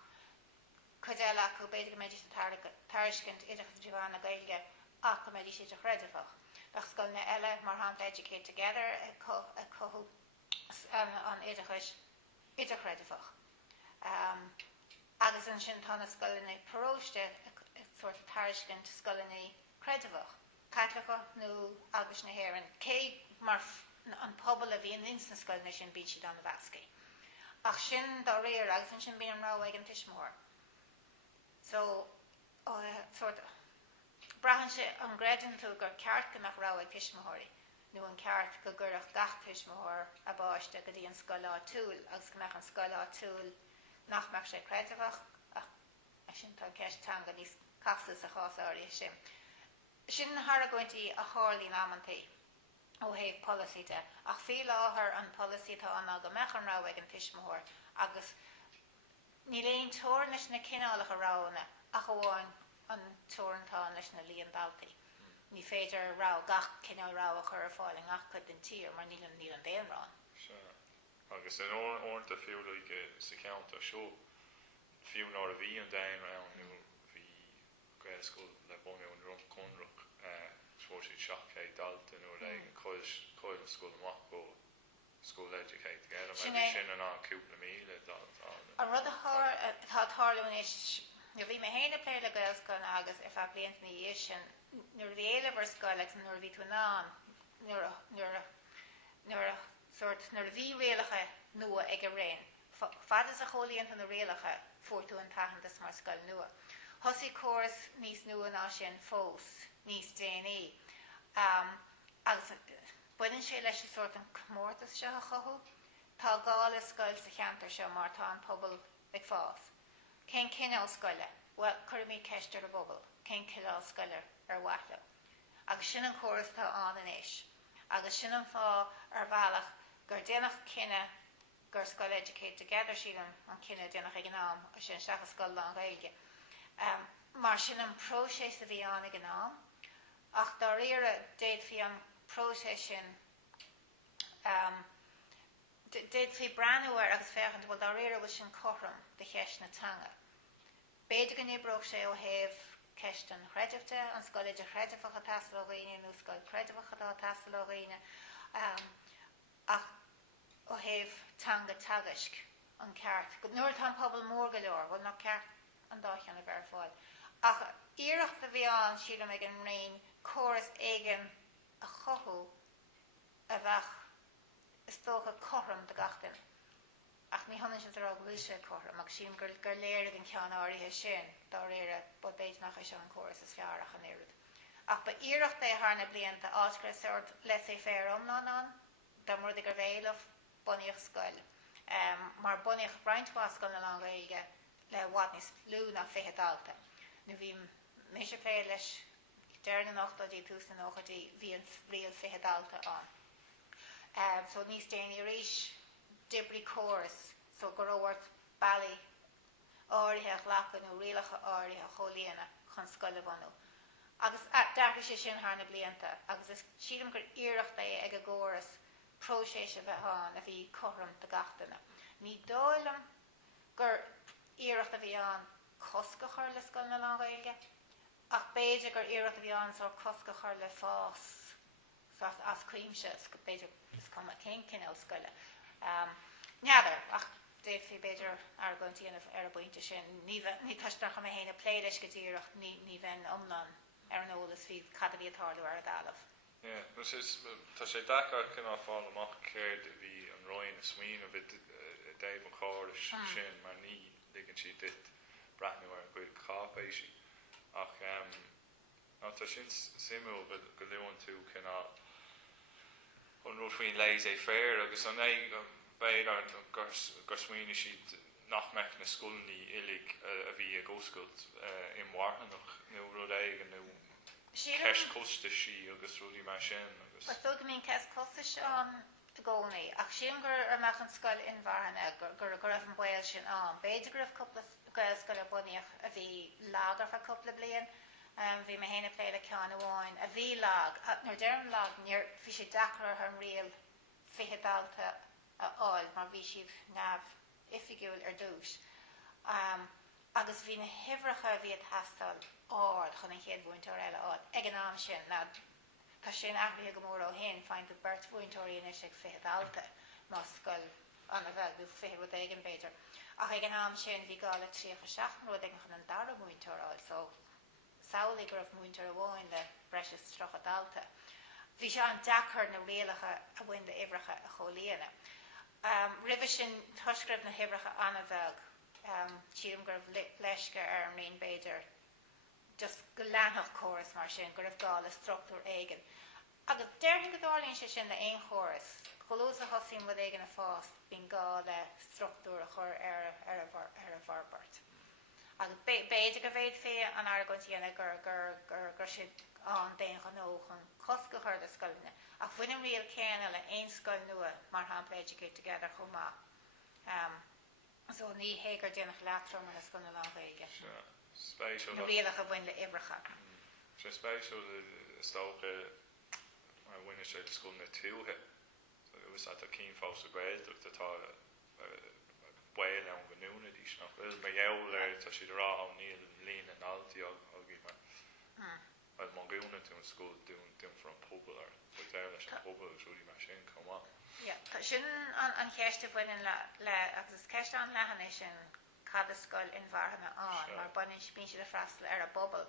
Codella go beidir go méidir tariscint iarracht Díomhheannach Gaeilge ach go méidir siad a chreidimhach. Ach Scoil na eile mar háanta Educate Together a cothú an iarrachis idir chreidimhach. Agus an sin tána scoileanna próiste sort of tariscint scoileanna chreidimhach. Caitlecha nó agus na hÉireann. Cé mar an pobl a bhí an instan scoileanna sin bíd siad an na bhascaí. Ach sin dá réir agus an sin bí an rá ag an tuismitheoirí. So, sort of, brahan sé an greideann tú gur ceart go nach rá ag tuismitheoirí. Nó an ceart go gurach gach tuismitheoir a báiste go dtí an scoil túil agus go nach an scoil túil nach meach sé chreidimhach ach sin tá ceist teanga níos casas a chásáirí sin. Sin thar a gointí a hálín ammantaí ó héh policy de ach fí láthair an policy tá an go meach an rá ag an tuismitheoir agus ní léon tóir leis na cineálacha rána ach bháin an tóirntá leis na líon daltaí. Ní féidir rá gach cineál rá a chur fáiling ach chud den tír mar níl an déanrán. Agus an ornta fiú like sa ceanta seo fiú ná a bhí an dain rán nó bhí gaelscoil le bonne an rum conrach sfuirsaí seach é dalta nó le coil scoil amach go Scoil Educate Together sin an cúpla míle a rud tá tharlaún is bhí mé héanana pléir le gaelscoileanna agus ar feadh blianta na dhé sin nuair bhí éile bhar scoil agus nuair bhí tú ná nuair bhí rialacha nua ag a réin. Fad is a cholíonn na rialacha fuairtú an taithnitas mar scoil nua. Thosaí córas níos nua ná sin fós, níos déanaí. Agus buineann sé leis sort an chomórtas seo a chothú. Tá gála scoil sa cheantar seo mar tá an pobl ag fás. Cén cineál scoile? Well, chuir mí ceistir a bobal. Cén cineál scoile ar waithla. Agus sin an córas tá an inis. Agus sin an fá ar bhealach gur déanach cinenne gur Scoil Educate Together sílan an cinenne déanach ag an am a sin seach a Scoil Lorcáin Gaeilge. Mar sin an próséis a bhí an ag an am ach dá réire déad fí an próséis sin déad fí breanúir agus féchant bhil dá réire bhil sin chorram de cheist na tanga. Beidir go nibroch sé ó héh ceist an chreidimhte an Scoil idir chreidimhach a tastal Roinne nó Scoil chreidimhach a tastal Roinne ach ó héh tanga tagasc an ceart. Go nuair tá pobl mór go leor bhil nach ceart an dáithán a bhar fáil. Ach iarracht a bhí an siad am ag an réin córas éigen a chothú a bheith is tócha chorram de gatain. Ach ní hanan sin rá bhfuil sé chorram ach síim gur léir an ceann áirithe sin dá réire bud béid nach is an córas is fearach an éiread. Ach ba iarracht é thar na blianta áisgra sort laissez-faire omlán an dá mar gur bhéileh bunaíoch scoil. Mar bunaíoch braintmhá Scoil na Lorcáin Gaeilge le bhhad níos lú na fithe dalta. Nu bhí mé sé pléir leis deir na nachtatí tús na nachtatí bhí an rial fithe dalta an. So níos déanaí arís dibrí córas so go raibhart bailí áirithe leapa nó rialacha áirithe chomhlíonna chun scoile bhanú. Agus dearcha sé sin thar na blianta agus is siadam gur iarracht é ag a gcóras próséis a bheith an a bhí chorram de gatainna. Ní dóilm gur iarracht a bhí an cosca chuir le Scoil na Lorcáin Gaeilge ach beidir gur iarracht a bhí an so cosca chuir le fás as cuimse beidir is cum a cén cineál scoile. Neadar ach déad fí beidir ar gointíanamh ar a buinte sin ní taisteach am a héanana plé leis go dtíireacht ní bhein omlan ar an ólas bhí cad a bhí atharlú ar a dálamh. Tá sé dachar cinná fáil amach céir bhí an Roinne smaoin a bit Dave an choras sin mar ní ligann si dit brathnú ar an gcuid cápéisi ach tá sin simú go leon tú cinná an rud faoin laissez-faire agus an é béad gur smaoine siad nach meic na scoilní illig a bhí a ggóscailt i mharthanach nó rud éigen nó ceist costa sí agus rudí mar sin agus. Ba tóg mín ceist costa seán gcónaí ach sin gur ar meach an scoil inmharthanna gur raibh an bhail sin an. Beidir gur raibh cúpla gaelscoile bunaíoch a bhí lágar fa cúpla bliain bhí mé héanana pléile ceann amháin a bhí lag nuair dearm lag níor bhí sé dachar an rial fithe dalta áil mar bhí sibh neamh ifigiúil ar dúis. agus bhí na himhreacha bhí tastal áard chun an chéad bhainteoir eile ád ag an am sin ná tá sin aithrí go mór ó hen fáin go bert bhainteoirí inis ag fiche alta má scoil anna bheith bú fiche rud ag an beidir ach ag an am sin bhí gála tríocha seach rud ag chun an dara bhainteoráil so saola gur bh muintear a bháin le breis trocha alta bhí se an dachar na rialacha a bhain le ibreacha a chomhlaíonna ribh sin thuiscribh na himhreacha anna bheith tírim gur leisce ar an réon beidir just go leanach choras mar sin gur raibh gála struchtúr aigen agus deirthe go dálíonn sé sin le aon choras cholós a thosaíonn bud aigen a fást bíon gála struchtúr a chur ar a bharbart agus beidir go bhéad fé an airgóidíana gur siad an déon chu nó chun cosca chuir a scoilne a bhuiinem rial céanna le aon scoil nua mar hapla Educate Together chomh so ní hégur déanach leatrom na scoilna lámhaige na rialacha bhain le ibreacha sé spéisiúil istócha bhaine sé le scoil na túthe gus a cín fás a ghaeltacht atá bail an gúna dís nach mar jeir tá siad rá níl líon an altaí agé mar má gúna tú an scoil dún from pobl ar buir leis an pobl súlí mar sin comá tá sin an cheiste bhain le agus ceiste an lehanna sin cad a scoil in bharhanna an mar banin spín siad a freastal ar a bobbal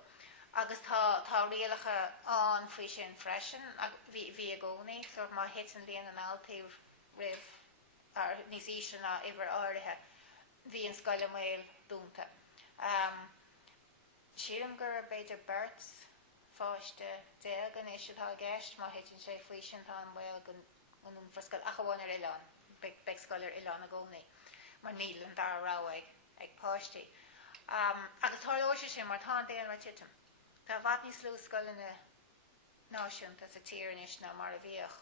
agus tá rialacha an faoi sin freisin bhí a gcónaí so má hit an líon an altaí rih ar níos ísina ibar áirithe bhí an scoil mhail dúnta sírim gur beidir bert fáiste déag an is atá gceist má hitin sé faoi sin tá an mhail an foscoil a bháin ar Ileán be scoil ar Ileán a gcónaí mar níl an darrá ag páistí agus tháileoir sin mar tá déal mar titim tá bhad níos lú scoilna náisiúnta sa tíirnis na mar a bhíoch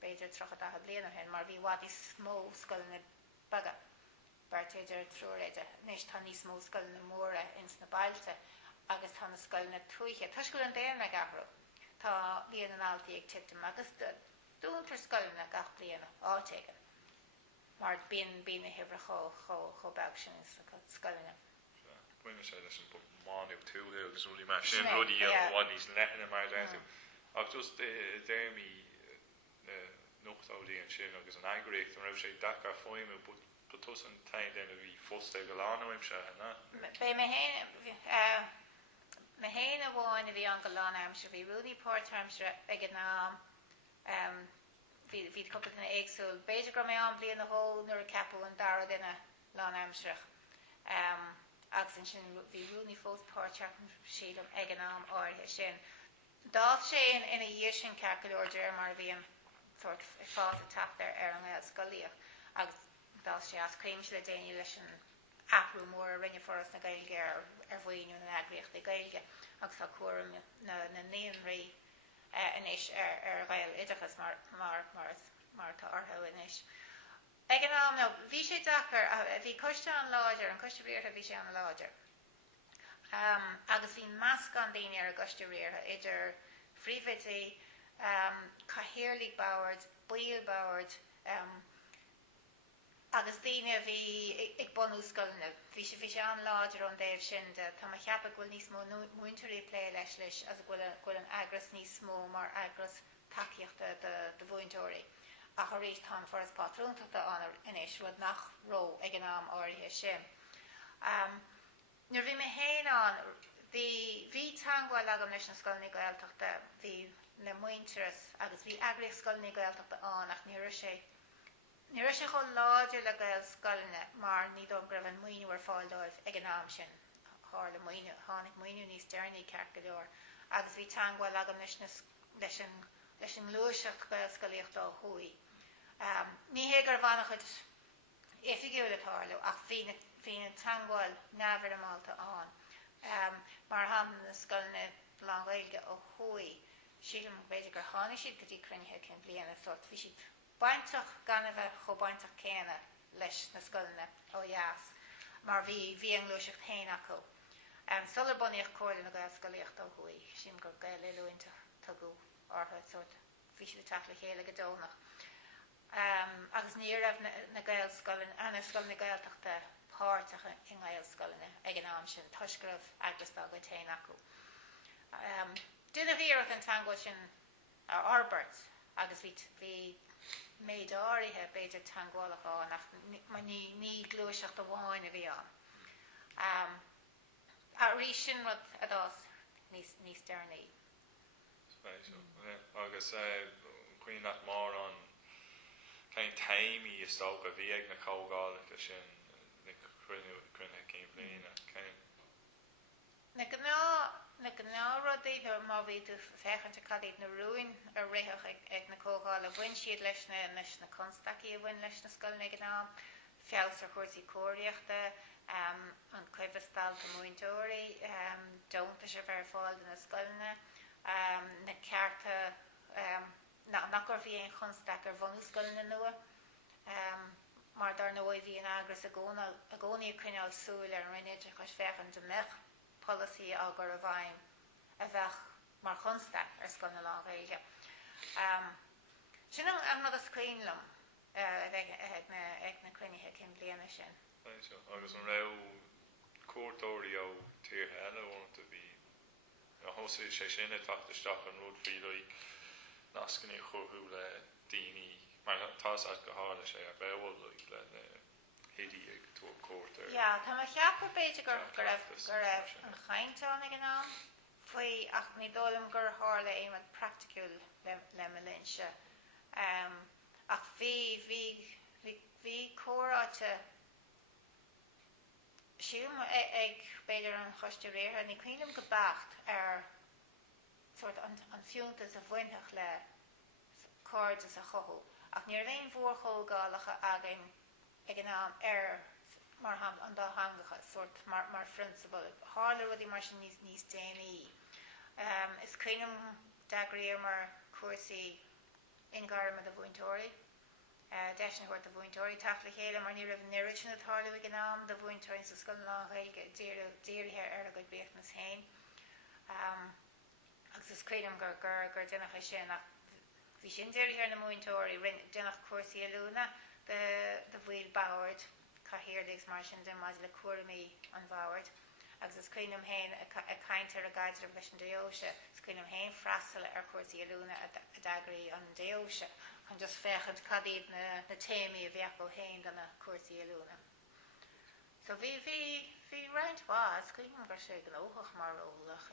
beidir trocha a bliana hen mar bhí bhd is smó scoilna baga bartéidir trúréide níos tá níos smó scoilna móra ins na bailte agus tá na scoilna tuaithe tá scoil an déana gahrú tá líon an altaí ag titim agus dúntar scoilna gach bliana átéige mar bíon na himhreacha cho beag sin scoilna buine sé leis an máú túthe agus úlí mar sin rudí bháin níos lethna mar leú ach just déirmí nuchtáilíonn sin agus an agraíocht an raibh sé dacha foiimú but tus an tain déanana bhí fosta go lánaim se na Bé me héana bháin a bhí an go lánaim se bhí rúdaí páirtharmse ag an nám hí coppla na éagsúil beidir go mé an blion na hó nuair a capú an dara duine lánaimseach agus an sin bhí rúnaí fós páirteach sílam ag an nám áirithe sin dáth sé ina dhíir sin ceacaúir mar bhíon sort fás a taptar ar an ngaelscoileaocht agus dáth sé as céimse le déine leis an ahrú mór a rinne foras na Gaeilge ar bhaoinú na agraíocht i Gaeilge agus tá cuaram na néonraí inis ar ghail idechas mar tá orthu inis. Ag an nám ná bhí sé dachar bhí coiste an láidir an coiste riartha bhí sé an láidir agus bhí meas gan daoine ar a coiste riartha idir phríomhidí Cahirirlí Boward, Bíl Boward agus daoine bhí ag bunú scoilna bhí sé an láidir an déobh sin de tá cheappa bhfuil níos mó muinteoirí lé leis as bhfuil an agras níos mó mar agras takeíochta de bhainteoirí a choréis tá foras pátrúnachta an inis rud nach ró ag an nám áirithe sin. Nuair bhí me héin an bhí tangáil agam leis na scoilna Gaeltachta bhí le muinteras agus bhí agraíocht scoilna Gaeltachta an ach níor sé chu láidir le gaelscoileanna mar ní dom go raibh an muoinú ar fáildóibh ag an nám sin tháinig muoinú níos dearnaí cearcaúir agus bhí tangáil agam leis an luaiseach gaelscoileaocht á thuaí. Ní hé gur bhana chud ifigiúil atáirú ach bhí na tangáil neamhar amálta an mar ham na scoilna Gaeilge ó thuaí sílam beidir gur tháinig siad go dtí cruinithe cin bliana sort bhí siad baintach gan a bheith cho baintach céine leis na scoilna ó dheas mar bhí an luaiseacht féin acu. Sular bunaíoch cóir na gaelscoileaocht ó thuaí sin gur gael leúinte tugu ortha sort bhí siad a tafla chéile go dónach. agus níorbh na gaelscoileanna Scoil na Gaeltachta páirteach in ngaelscoileanna ag an am sin tuismitheoirí agus dá go téin acu. Duna bhíoch an tango sin Arbert agus bhí méid áirithe beidir tangálacha nach ní glúiseach do bháin a bhí an. A rí sin rud a dás níos dearnaí. Agus chuoine nach mar an Cain taimí is tóg a bhí ag na cógálacha sin na crunne cén bliana. Na gná rudaí ar má bhí tú fechanta cadíad na Roinne ar réthach ag na cógála bhain siad leis na constaí a bhain leis na scoilna gná fealls ar chúrsaí cíoradh an cuimhstal do mhuintóirí donta sé bhar fáil na scoilna na cearta nach gur bhí an chunsteach ar bhunú scoilna nua mar dar nóid bhí an agras a gcónaí chuineáil súil ar an rinne chus fechan do mech policy agur a bhaim a bheith mar chunsteach ar scoilna lágaige. Sin an rud a scaoinlam ag na cruinithe cin bliana sin. Agus an rá cuairtóirí ó tíortha eile ónta bhí a thosaigh sé sin tachtasteach an rud fiadóí nascaní chomhú le daoine mar tása go hála sé a bhil le na hidí ag tú cuairtóir. Ja, tá mar cheapar beidir gur raibh an chainteáin ag an am faoi ach ní dólam gur hála éimead practical le me linse. Ach bhí córáte siúm ag beidir an choiste réir ní cuilim go bacht ar sort an fiúntas a bhainteach le cóirdas a chothú. Ach níor léon mhórchógálacha agin ag an am ar mar an dá hangacha sort mar principal. Hála rudí mar sin níos déanaí. Is cuilim dagréir mar chúrsaí ingarma a bhuintóirí. Deisna chuirt a bhuintóirí tafla chéile mar ní raibh neiread sin atharla ag an am do bhuintóirí sa Scoil Lorcáin dírithe ar a go bhéachnas hain. Agus is cuilim gur déanacha sin bhí sin dírithe ar na bhuintóirí déanach chúrsaí Lúna de bhfuil báhairt caithíordaigh mar sin de maid le cuairimí an bháhairt. Agus is cuilim hain a caintear a gaidir leis an déose. Is cuilim hain freastal ar chúrsaí Lúna a dagraí an déose. Chun just fechant cadíad na téimi a bheach ó hain gan na chúrsaí Lúna. So bhí roint bás, cuilim gur sé an óchach mar ólach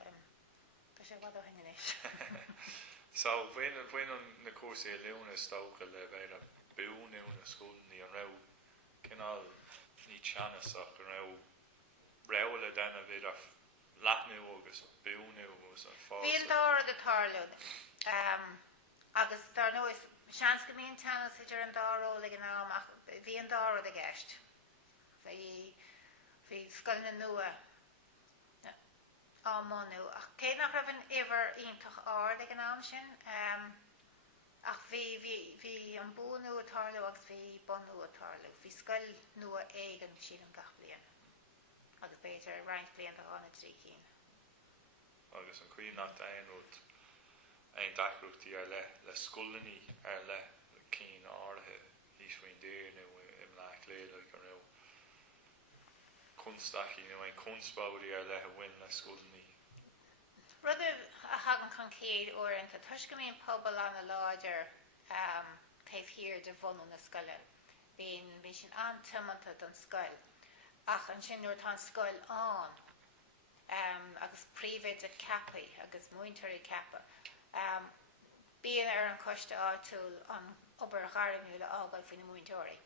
gur sé bhd ó hinnéis. So bhain na chúrsaí Lúna is tócha le bhéad a buú na scoilní an rá cinál ní teanasach an rá réile denna bhíad a leathnú agus buúnú agus an fása. Bhí an dára de tarlúd. Agus dar nó is seans go míon teanas idir an dáróla ag an am ach bhí an dára de gceist. Bhí scoilna nua ámánú ach cé nach raibh an ihar iontach ard ag an am sin ach bhí an búnú a tarlú agus bhí bonú a tarlú. Bhí scoil nua éigen siad an gach bliain. Agus beidir roinnt bliain do hána trí cín. Agus an cuion nach daon rud ein dachrúchtaí ar le scoilní ar le cín áirithe híshaoin déirnú im leach léile go raibh chunstaí nó ein chunspáirí ar le a bhain le scoilní. Rud a hagan chun céad uaireanta tuis go míon pobal an a láidir taobh hir de bhunú na scoile. Bhín sin antimanta don scoil. Ach an sin nuair tá scoil agus príomhaid a cappaí agus muinteoirí cappa. Bíonn ar an coiste áitiúil an obair a ghairmiúla ágáil faoin na muinteoirí.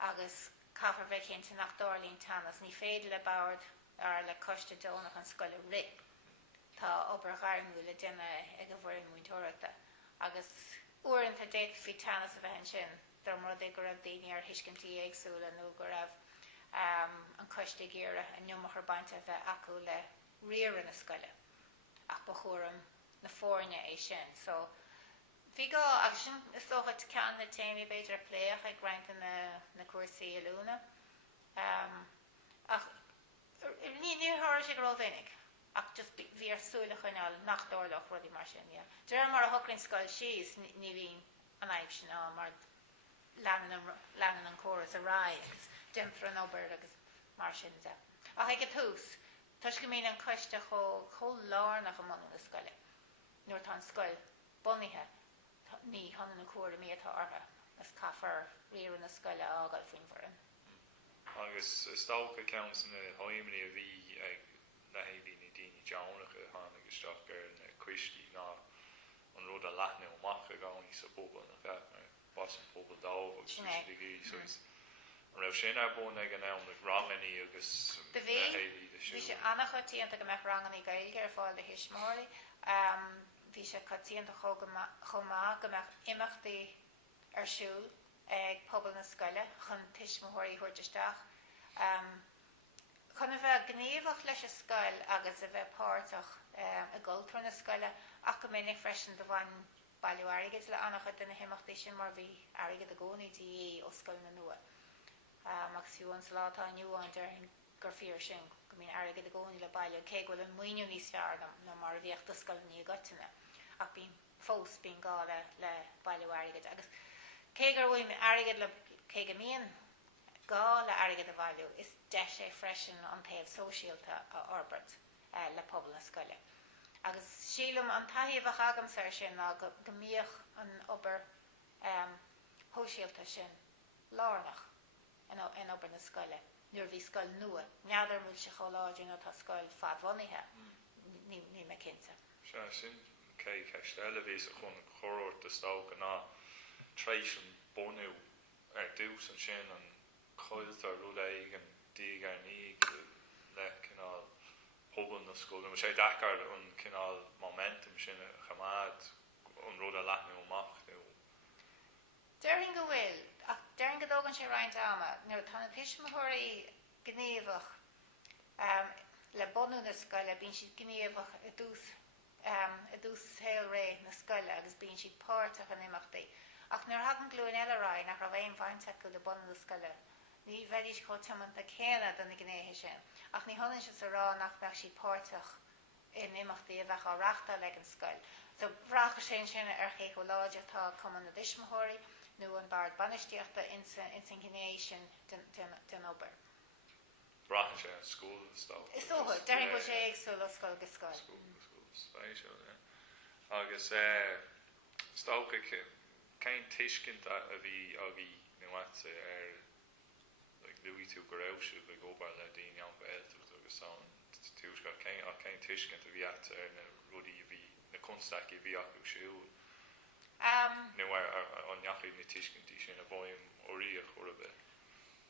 Agus caithfar bheith cinnte nach dárlíonn tanas ní féidir le báard ar le coiste dónach an scoil ri. Tá obair a ghairmiúla déine ag a bhfuir muinteoireachta. Agus uaireanta déit fao tanas a bheith sin dar mar ag go raibh daoine ar thuiscintí éagsúla nó go raibh an coiste géire a neomachar bainte bheith acu le riaran na scoile ach ba chóram na fórne é sin. So bhí go agus sin is tócha ceann na téimi beidir a pléach ag roinnt na chúrsaí Lúna. Ach ní thir sé go raibh vinnig ach just bhí ar súla chuineáil nach dárlach rudí mar sin. Deir mar a thucrann scoil síos ní bhíon an aimh sin mar lean an choras a rá agus dimfra an obair agus mar sin de. Ach ag tús, tuis go mín an coiste cho lárnach am na scoile. Nuair tá scoil bunithe ní hanan na cuara mí atá ortha as caafar riar na scoile ágáil faoin bhforin. Agus stácha ceann na haimní a bhí ag lehéadí na daoine deannacha hána agus teach gur na cuistí ná an rud a leithne amach a gáí sa pobal na bheith mar bas an pobal dámh agus cuistí so is an raibh sin ar bun ag an am na ranganaí agus lehéadí de siú. Bhí sé annach tíanta go meach ranganaí gailge ar fáil de hisismáirí. Bhí sé tíanta chomá go meach imachtaí ar siúl ag pobal na scoile chun dtuismitheoirí thuirteisteach. Chun a bheith gníomhach leis a scoil agus a bheith páirteach a gcultúir na scoile ach go minic freisin do bhain bailú airgid le annach duna himachtaí sin mar bhí airgid a gcónaí ó scoil na nua. Agus fiúan sa látá nniuáin deirhin gur fíor sin go mín airgid a gcónaí le bailú cé bhfuil an muoinú níos fearnam na mar bhíocht do scoil ní gotainna ach bín fós bín gá le bailú airgid agus cé gur bhfuil airgid le cé go míon gá le airgid a bhailú is de sé freisin an taobh sóisialta a orbert le pobal na scoile. Agus sílam an taíomh agam sa sin ná go míoch an obair hóisialta sin lárnach in obair na scoile. Nuair bhí scoil nua, neadar múil se choláidir nó tá scoil fadhonithe ní me cinnte. Se sin cé ceistile bhís a chun chóir de stácha ná tréis an bunú ar dús an sin an choiltar rúlaigh an díag ar níag le cinál pobal na scoil. Mar sé dachar an cinál momentum sin a chamád an rud a leithne amach. Deirhin go bhfuil, ach deirhin go dógann sé roinnt ama, nuair tá na dtuismitheoirí gníomhach le bunú na scoile, bíonn siad gníomhach a dús héal ré na scoile agus bíonn siad páirteach an imachtaí. Ach nuair hagan glúin eile ráin nach raibh éon bhainte go le bunú na scoile. Ní bheidís có teamanta céine donna gnéthe sin. Ach ní tholann siad sa rá nach bheith siad páirteach in imachtaí a bheith iarrachta le an scoil. So bhracha sin sinna ar ché go láideach tá cumann na dtuismitheoirí nó an bard banistíochta in san gnééis sin den obair. Bracha sé an scúil stácha. Is óhfuil, deirhin go sé agsúil le scoil go scoil. Spéisiúil, agus stácha cén tuiscint a bhí agé nuhaite ar luí tú go raibhse le gobar le daoine an bhfuilteach agus san túús go cén tuiscint a bhí ar na rudí bhí na constaí bhí acu siúil. Nu an neachí na tuiscintí sin a bhim orí a chorbe.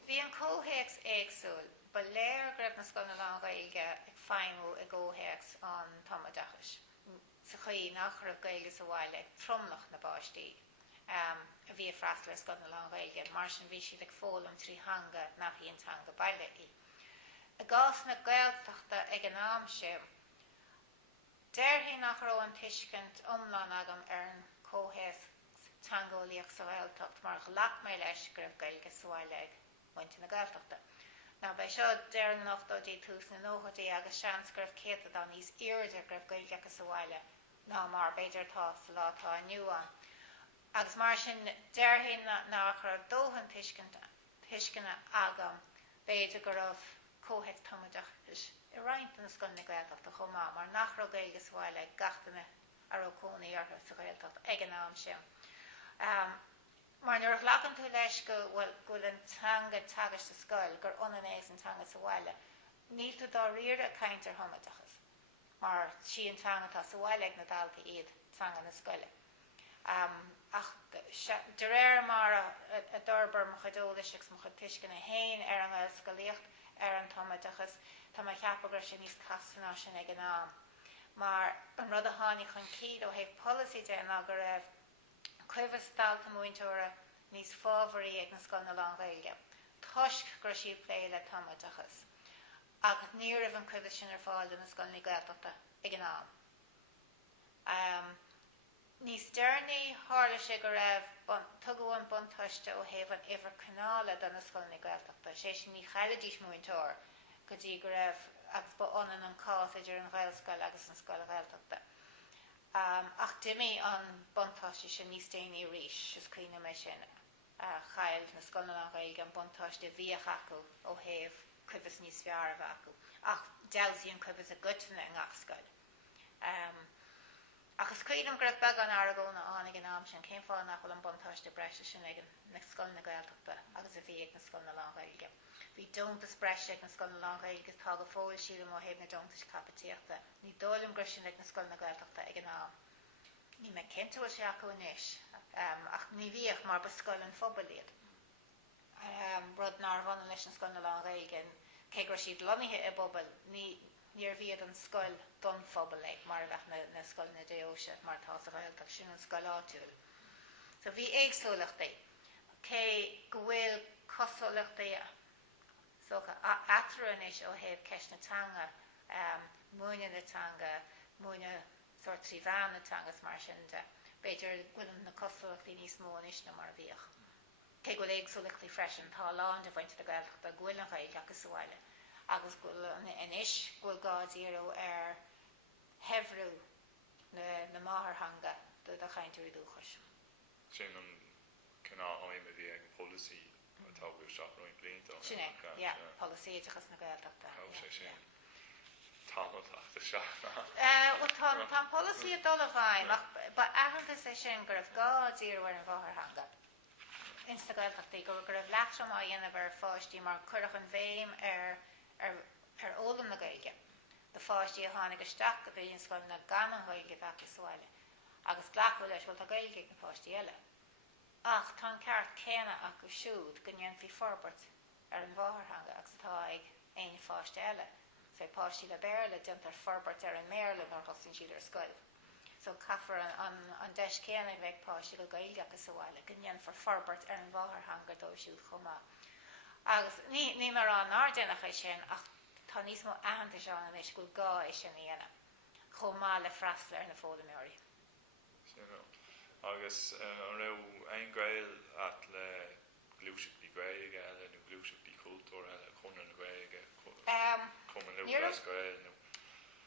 Bhí an cóhéex éagsúil, ba léir greibh na scoil na Gaeilge ag féinú i ggóhéex an tamadachas. Sa chuí nach raibh Gaeilge sa bhaile ag tromlach na báistí. A bhí a freastal scoil na Gaeilge, mar sin bhí siad ag fólam trí hanga nach íon tanga baile í. A gás na Gaeltachta ag an am sin, deirhí nach ró an tuiscint omláin agam ar an cóhéas tangóíoch sa Gaeltacht mar ghlach mé leis gur Gaeilge sa bhaile ag muinte na Gaeltachta. Ná bei seo deir na nachtdóidí tús na nóchadaí agus seans gribh céad an níos iarde gribh Gaeilge sa bhaile ná mar beidir tá sa látá aniuán. Agus mar sin deirhí nach raibh dóhan tuiscinna agam beidir go raibh cóhéas tamadachas i roinnt na scoil na Gaeltachta chomá mar nach raibh Gaeilge sa bhaile gatainna ar ócónaí ortha sa Gaeltacht ag an am sin. Mar nuair bhlacan tú leis go bhfuil an tanga tagas sa scoil gur ionanéis an tanga sa bhaile, níl tú dá riaire a caintear thomadachas. Mar sí an tanga tá sa bhaile ag na dalta iad tanga na scoile. Ach de réir mar a dorbar mo chudólaisiach mo chud tuiscin a hain ar an ngaelscoileaocht ar an thomadachas tá mai cheapagur sin níos casfanná sin ag an am. Mar an rud a tháinig chun cíd ó héh policy de an gur raibh cuimhas dalta muinteóra níos fábharí ag na scoil na Gaeilge. Tuisc gur siad lé le tamadachas. Agus ní raibh an cuimhas sin ar fáil na scoil na Gaeltachta ag an am. Níos dearnaí hála sé go raibh tugadh an buntáiste ó héh an ihar canála don na scoil na Gaeltachta. Sé sin ní chailedís muinteóir go dtí go raibh agus ba onan an cás idir an ghaelscoil agus an scoil Gaeltachta. Ach dimi an buntáiste sin níos déanaí ríis is cuioine mé sin chael na Scoil Lorcáin an buntáiste bhíoch acu ó héamh cuimhas níos fearr acu. Ach delsaíonn cuimhas a gcuiteanna in ngachscoil. Agus cuidim gur bag an aragóna ánig an am sin céim fáil nach bhfuil an buntáiste breise sin ag na Scoil na Gaeltachta agus a bhí ag na Scoil Lorcáin. Bhí dúntas breise ag na Scoil Lorcáin agus tá go fóil siad ó héamh na dúntas cappatíochta. Ní dóilm gur sin ag na Scoil na Gaeltachta ag an am. Ní me cinnte se acu inis, ach ní bhíoch mar ba scoil an phobaliad. Rud nar bhain leis an Scoil Lorcáin, cé gur siad lonithe i bobbal, níor bhíad an scoil don phobal ag mar bheith na Scoil na Déose mar tá sa Gaeltach sin an scoil áitiúil. So bhí éagsúlachtaí, cé go bhfuil cosúlachtaí socha athraíodh is ó héamh ceist na tanga, múine na tanga, múine sort tríomhán na tangas mar sin de beidir bhfuil na cosúlachtaí níos mó is na mar bhíoch. Cé go éagsúlachtaí freisin tá lán de bhainte a Gaeltachta ghuiil an Gaeilge agus bhile. Agus gwyl yn ish gwyl god iro hefrw na mahar hanga dod a chaintir i dúchas. Sin an cynna oim a fi ag policy a tawgwyr siop Roinne blin. Sin policy achos na Gaeltachta. How sé sin? Támatach a siop na? Well, tá policy a dul a bhaim, ba ahanta sé sin gur god iro ar an bhahar hanga. Insta Gaeltachtaí gur leatram a dhéanamh ar fáistí mar curach an bhéim ar ólam na Gaeilge. The fáistí a tháinig isteach go bhíonn Scoil na Ganan Gaeilge bheith is sáile. Agus ghlacú leis bhfuil tá Gaeilge na fáistí eile. Ach tá ceart céine acu siúd go ndéann fhí forbairt ar an bháthair hanga agus tá ag aon fáiste eile. Fé páistí le Béarla Déantar forbairt ar an mhealladh nar thosaíonn siad ar scoil. So caithfar an deis céine bheith páistí go Gaeilge agus sáile go ndéann forbairt ar an bháthair hanga dó siúd chomh. Agus ní mar an ardénach é sin ach tá níos mó ahananta seán an éis go gá é sin íana chomh le freastal ar na fódaimeoirí. Agus an rah ein gael at le glúisip bí Gaeilge eile nó glúisip bí cultúr eile chun an Gaeilge cuman le Gaelscoil nó.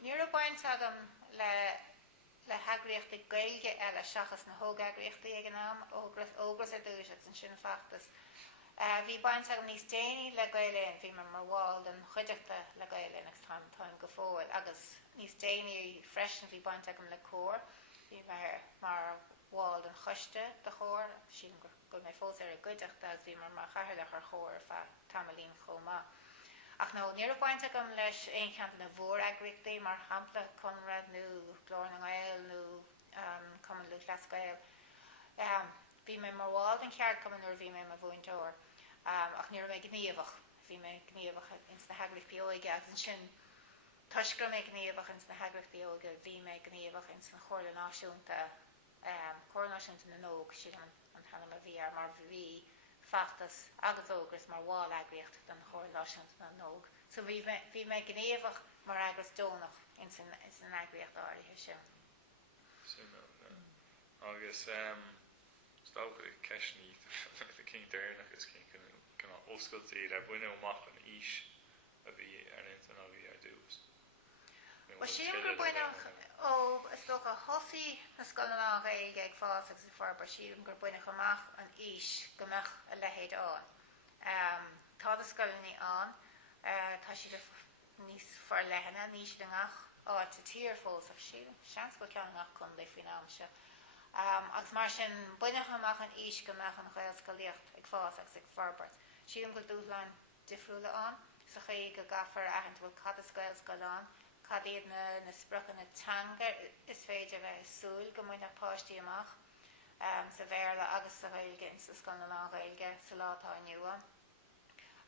Níor a baint agam le heagraíochtaí Gaeilge eile seachas na hógagraíochtaí ag an am ógras a dúis an sin feachtas. Bhí baint agam níos déanaí le Gaeilgeán bhí mar bháil an chuideachta le Gaeilgeán agus tá go fóil agus níos déanaí freisin bhí baint agam le cór bhí mar bháil an chuiste de chóir sin go mé fós ar a gcuideachta agus bhí mar chathairleach ar chóir fe tamlín chomh. Ach nó níor a baint agam leis aon cheantar na bhór eagraíochtaí mar hampla Conrad nó Glór na Gael nó Cumann Luach Leas Gael. Bhí mé mar bháil an ceart cumann nuair bhí mé mar bhúinteoir ach níor mé gníomhach bhí mé gníomhach ins na heagraíochtaí óige agus an sin tuisgur mé gníomhach ins na heagraíochtaí óige bhí mé gníomhach ins na chóir náisiúnta na nóg siad an tanam a bhí ar mar bhí feachtas agus ógras mar bháil eagraíocht den chóir náisiúnta na nóg. So bhí mé gníomhach mar agus dónach ins an eagraíocht áirithe sin. Agus Stága ceisní the King Deireadh is cin oscailtaí le buine amach an ís a bhí ar intan a bhí ar dús. Well, sílim gur buineach is tócha thosaí na Scoil Lorcáin ag fás agus farbar sílim gur buineach amach an ís gomach a lehéad an. Tá a scoilní an, tá siad níos far lehanna, níos de ngach áit a tír fós ach sílim seans go ceann ngach chun le faoin am se. Agus mar sin buineach amach an ís gomach an ngaelscoileaocht ag fás agus ag farbairt. Sílim go dúshlainn difriúla an, sa chaí go gafar ahant bhfuil cad a Gaelscoileanna, cad iad na sprochan na tanga is féidir bheith súil go muid na páistí amach sa Bhéarla agus sa Gaeilge ins sa Scoil Lorcáin sa látá nua.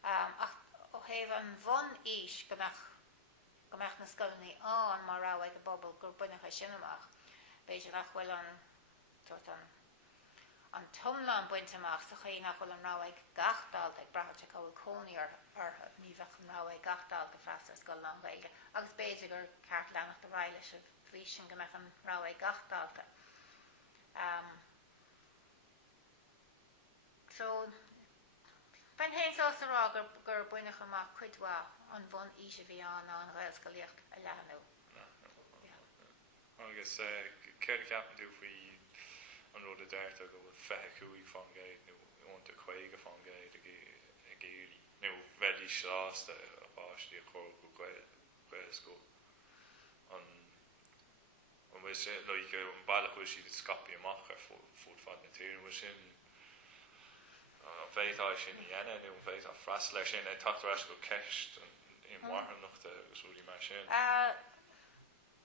Ach ó héamh an bhon ís gomach na scoilní an mar rá ag a bobbal gur buineach é sin amach. Beidir nach bhfuil an tumlan buinte amach sa chaí nach bhfuil an rá ag gachdáil ag brathailte cóil cónaí ar ní bheith an rá ag gachdáil go freastal Scoil Lorcáin agus beidir gur ceart leannach do bhaile se bhí sin go mbeadh an rá ag gachdáilta. So ben héins as rá gur buineach amach cuidhá an bhon ís a bhí an ngaelscoileaocht a leanú. Agus ceir ceapan dú faoi an rud a Déantar go bhfuil feithicúí fan Gaeilge nó ón de chuige fan géad a géirí nó bheití seásta a báistí a chur go gaelscoil an bhfuil sin like an bailach bhfuil siad scapi amach ar fud fan na tíir bhfuil sin an bhéitá sin i dhéana nó an bhéitá freas leis sin é tacht eis go ceist i mhearnánacht agus bhfuil mar sin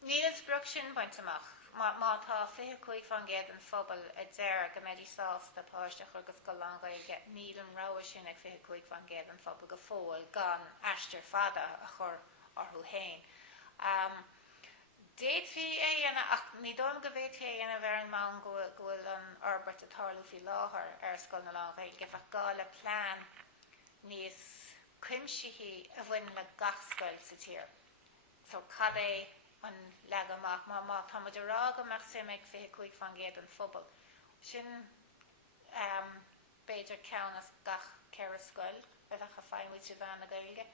Níl brug sin baint amach má tá 25 fan géad an phobal a deireadh go méidir sásta páisteach agus go Gaelge níl an rá sin ag 25 fan géad an phobal go fóil gan eistir fada a chur orthú hain. Déad fi dhéana ach ní dom go bhéad dhéana bhar an man gohfuil an arbeit a tarlú fi láthair ar Scoil na Gaelge bheith gála plán níos cuimsithe a bhain le gachscoil sa tír. So cad é an legamach má táid ará amach sim ag 25 fan géad an phobal. Sin beidir ceannas gach ceir scoil a bheitcha fáinmid sa bhean na Gaelge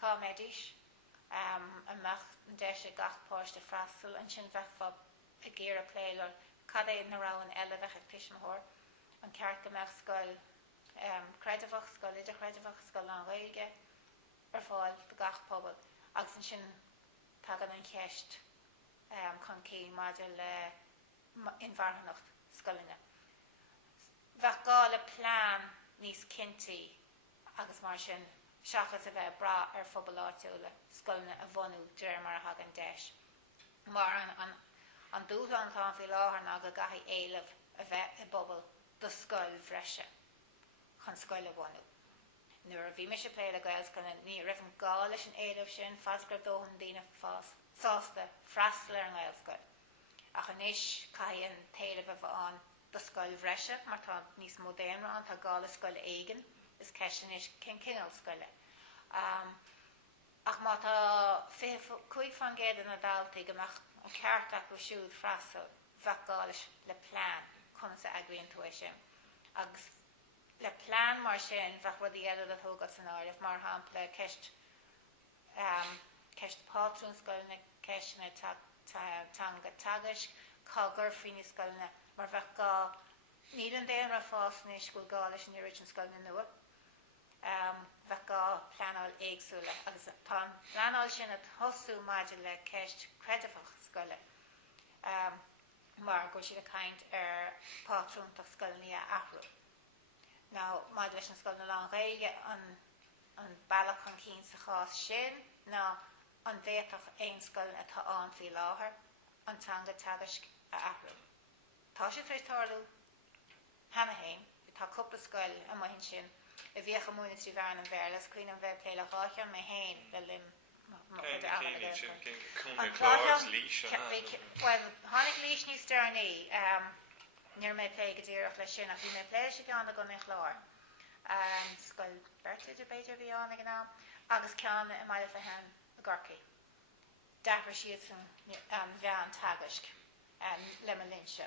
cá méidis amach deise gach páiste freastal an sin bheitfa a géir a pléileir cad é na rá an eile bheith ag tuismitheoirí an ceart amach Scoil Chaitríona Scoil Chaitríona Scoil Lorcáin ar fáil de gach pobal agus an sin tagan an ceist chun cí maidir le inmhearnánacht scoileanna. Bheith gála plán níos cinnti agus mar sin seachas a bheith bra ar phobal áitiúla scoileanna a bhunú deir mar a hagan deis. Mar an dúlan tá fi láthair ná go gaithí éilimh a bheith i bobal do scoil bhreise chun scoil a bhunú. Nuair a bhí me sé pléile gaelscoileanna ní raibh an gá leis an éilimh sin fasgur dóhan daoine sásta freastal ar an ngaelscoil. Ach anis caian taobh a bheith an do scoil bhreise mar tá níos modéanra an tá gála scoil éigean is ceisian is cincinál scoile. Ach má tá 25 fan géad an adaltaí goach an ceartach go siúd freastal bheith gála le plán conas a agraíonn tú sin. Agus le plán mar sin bheith rudí eile a thógad san áireamh mar hampla ceist pátrún scoileanna ceisina tanga tagas cágur faoine scoileanna mar bheith gá níl an déanra fásnis go gá leis an original scoileanna nua bheith gá pleanáil éagsúla agus tá pleanáil sin a thosaú maidir le ceist creidimh scoile mar go siad a caint ar pátrúnachta scoileanna athraíodh. Now, maidir leis an Scoil na Gaelge an bailach an cín sa chás sin ná an bhéadach aon scoil atá an fi láthair an tanga tagas a athraíodh. Tá sé trétarlú hena hain, tá cúpla scoil a maithinn sin a bhíoch a múna trí bhean an bhéir les cuioine an bheith pléile cháitham me hain le lim Well, tháinig lís níos dearnaí níor mé plé go dtíireach le sin a bhí mé pléir sé gána go mé chlár. Scoil Bertha de beidir bhí anna gná agus ceanna i mBaile fehan a gorcaí. Dapar siad san bhean tagasc le mo linse.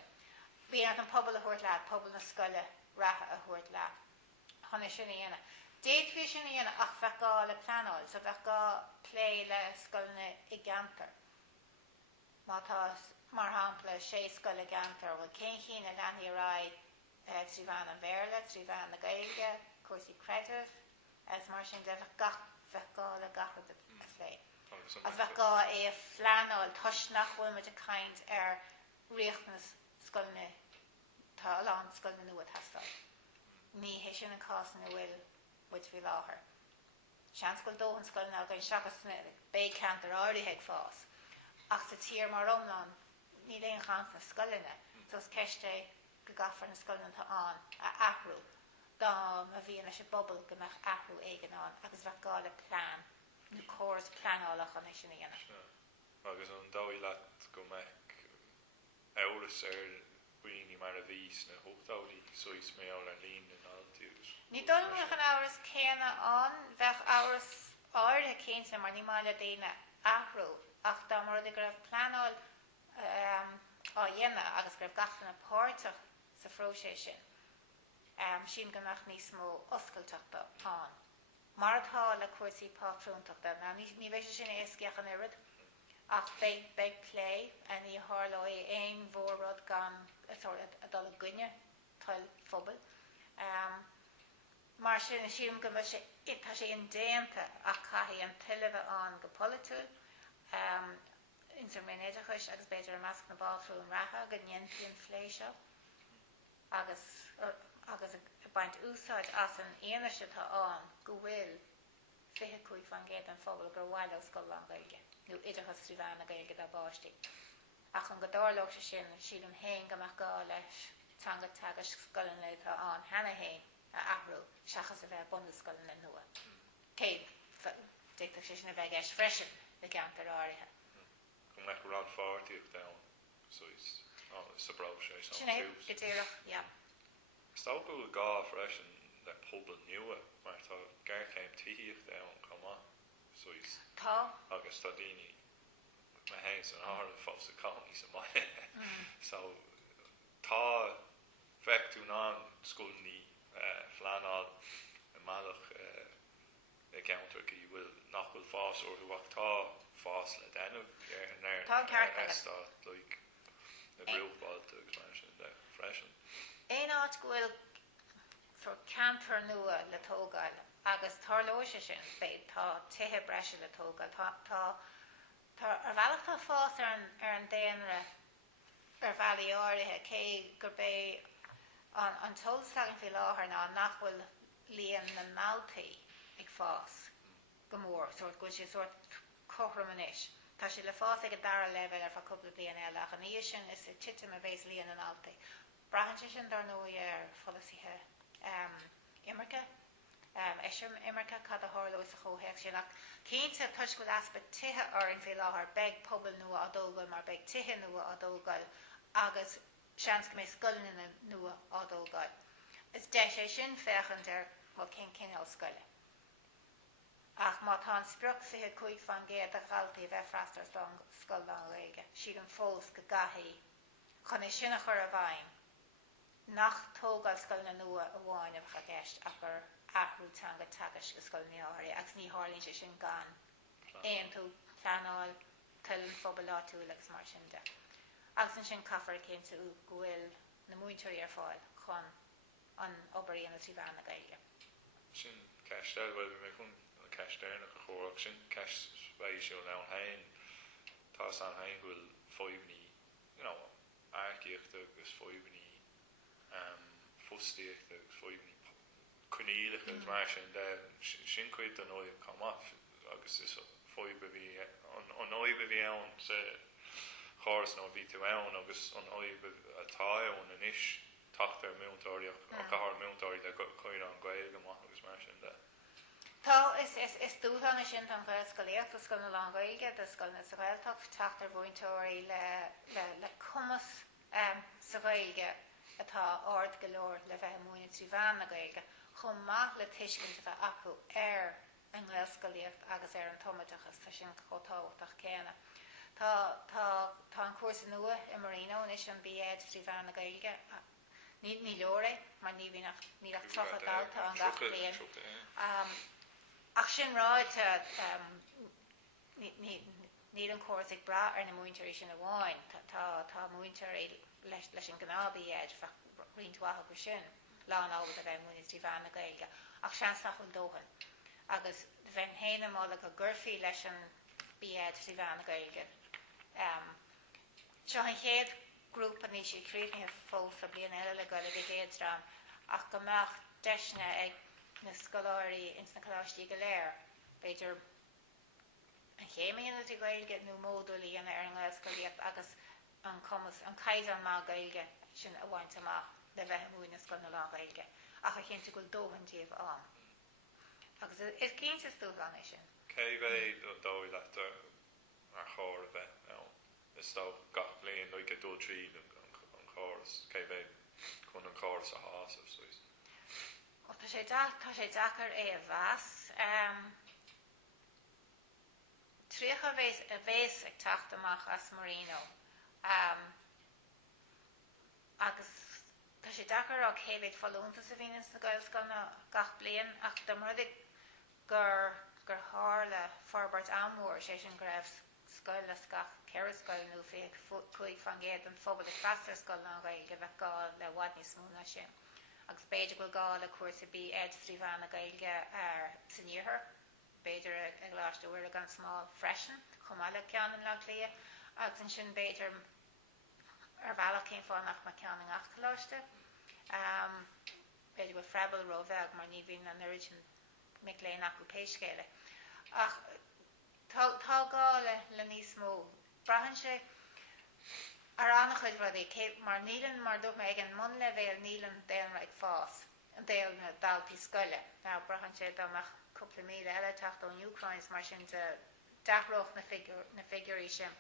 Bhí an pobal a thuirt leat, pobal na scoile ratha a thuirt leat. Thna sin dhéana. Déad fi sin dhéana ach bheith gá le pleanáil, so bheith gá plé le scoilna i Déantar. Má tá mar hampla sé scoil i Déantar bhfuil cén chin a leanaí rá trí bhean an bhéarla, trí bhean na Gaeilge, chúrsaí creidimh, as mar sin de bheith gá le gachard a phlé. As bheith gá é phleanáil tuisnach bhfuil muid a caint ar riachnas scoilna tá lán scoilna nua tastal. Ní hé sin an cásanna bhfuil muid bhí láthair. Sean scoil dóhan scoilna a gin seachas bé cantar áirithe ag fás. Ach sa tír mar omláin ní léon chans na scoilna, sos ceiste go gafar na scoilna tá an a ahrú. Dám a bhíon leis a bobbal go meach ahrú éigean an, agus bheith gá le plán, na córas plánálach an sin dhéana. Agus an dáí leat go meach eolas buoine mar a bhís na hochtáí sois méall ar lín na altíús. Ní dulmíoch an áras céanna an bheith áras áirithe cénta mar ní mbeile daoine ahrú, ach dá mar ag raibh plánál á dhéana agus raibh gachtain na páirteach sa phróise sin. Sin go meach níos mó oscailteachta an. Mar atá le cuasaí pátrúnachta, ní bheith sin éasceach an irid, ach beag plé a ní tharlóí aon mhórrad gan a dul a gcuine tal phobal. mar sin siúm go tá sé in déanta ach caithí an tuileh an go polúil insar méideachis agus beidir meas na báiltrún ratha go niontaíon fléisio agus baint úsáid as an aanaise tá an go bhfuil 25 fan géad an phobal gur bhhaile Scoil an Gaeilge nó idirchas Tríomhfheidhmeannach Gaeilge dá báistí ach an go dárlóg sin siad an héin goach gá leis tanga tagas Scoileanna tá an hena héin a ahrú seachas a bheith bundas Scoileanna nua céad déach sé sin a bheith gais freisin le Déantar áirithe go mbeadh rád fáirtíoch dám so is a brá sé sinné go deireadh ja Stá go gá freisin le pobal nua mar tá gar céim tííoch dám chomh so is tá agus tá daoine me héin san áir fós a cáí sa mai so tá feictú ná scoilní fleanáil mhealladh Déantar go bhfuil nach bhfuil fás ó bhaach tá fás le déanamh Tá ceart tá like na brúbáilte agus mar sin de freisin Éon áit go bhfuil cantar nua le tógáil agus tarlóise sin féad tá tithe breise le tógáil tá ar bhealach tá fás ar an déanra ar bhealaí áirithe cé gur bé an tóilsteáin fi láthair ná nach bhfuil líon na náltaí ag fás go mór go sé chothramanais tá sé le fás ag a dara level ar fa cúpla bliana eile ach an íos sin is titim a bhééis líon an náltaí brahan sin dar nó ar folasíthe Imirce Eisiom Imirce cad a thorlóis a chóhéach sin ach cínta tuis go aspa tithe áirn fi láthair beag pobal nua a dógáil mar beag tithe nua a dógáil agus seans go mé Scoileanna nua a dógáil. Is de sé sin fechan ar má cinál scoile. Ach má tá spruach fithe chuig fan géad a galtaí bheith freistar Scoil an Gaeilge siad an fós go gaithí chun é sinna chur a bhain nach tógáil Scoileanna nua a bháin a bheith a gceist ach gur ahrú tanga tagas go Scoileanna áirithe agus ní hálíonn sé sin gan éon tú pleanáil tuileann phobal áitiúil agus mar sin de agus an sin caithfar cinnte go bhfuil na muinteoirí ar fáil chun an obair na Tríomhfheidhmeannach Gaeilge sin ceistéil bhfuil mé chun ceistéirnach a chóraach sin ceisbéisiú ná hain tá an hain bhfuil fóimhní aircíochta agus fóimhní fustíochta agus fóimhní cunílacha agus mar sin de sin cuid an óid chomh agus is fóibe bhí an óibe bhí ann sa chóras nó bhí tú ann agus an óibe atá ann an isis tacht ar mheontóirí a cahar mheontóirí de chuir an Gaeilge amach agus mar sin de Tá is dúthána sin an ngaelscoileaocht a Scoil an Gaeilge de Scoil na Gaeltacht tacht ar bhaintóirí le conas sa Gaeilge atá ard go leor le bheith muoine Tríomhfheidhmeannach Gaeilge chun maith le tuiscinnte bheith acu ar an ngaelscoileaocht agus ar an tomateachas tá sin chotáhachtach céanna. Tá an cuasa nua i Marino an is an bíad Tríomhfheidhmeannach Gaeilge ní leor mar ní nach trocha dalta an gach bliain. Ach sin ráite ní an cuas ag bra ar na muinteoirí sin a bháin tá muinteoirí leis an gnábíad riontuatha go sin lán ábhad a bheith muoine Tríomhfheidhmeannach Gaeilge ach seansach chun dóthain agus bheith héana mála go gurfií leis an bíad Tríomhfheidhmeannach Gaeilge seo an chéad grúpa ní sé críomh fós a bliana eile le goile go géadrán ach go meach deisne ag na scoláirí ins na choláistí go léir beidir an chéimíonna tí Gaeilge nó módúlaíonna ar an ngaelscoileaocht agus an comas an caiid an má Gaeilge sin a bhaint amach le bheith muoine Scoil an Gaeilge ach a chénta go dóhantíomh an agus is cínta dúthána sin cé bheith dóid letar ar chóir a bheith is tá gach bliain le go dul tríd an chóras cé bheith chun an chóras a hásamh suas Tá sé dachar é a bheas tríocha a bhés ag tacht amach as Marino agus tá sé dachar á chéhéid fallúntas a bhínas na Gaelscoileanna gach bliain ach do mudig gur hála forbart amór sé sin go raibh Scoil le gach ceithre Scoil nó féag chuig fan géad an phobal ag freistar Scoil an Gaeilge bheith gáil le bhaid níos smúna sin agus beidir go gáil a chúrsa bí tríomhfheidhmeannach Gaeilge ar san iarthar, beidir a gláiste bhfuil gan small freisin, chomh ceann le lia, agus an sin beidir ar bhealach cén fáinach mar ceann an Átha Cliath. Beidir go freibal róbheag mar ní bhíon an origin mic léon acu péiscéile. Ach tá gála le níos mó. Brahann sé ar annach chuid rudí mar nílan mar dúirt mé ag an mun le bhéal nílan déan ag fás an déal na daltaí scoile. Ná brahann sé amach cúpla míle eile tacht ón Ucrains mar sin de deachróch na figurí sin.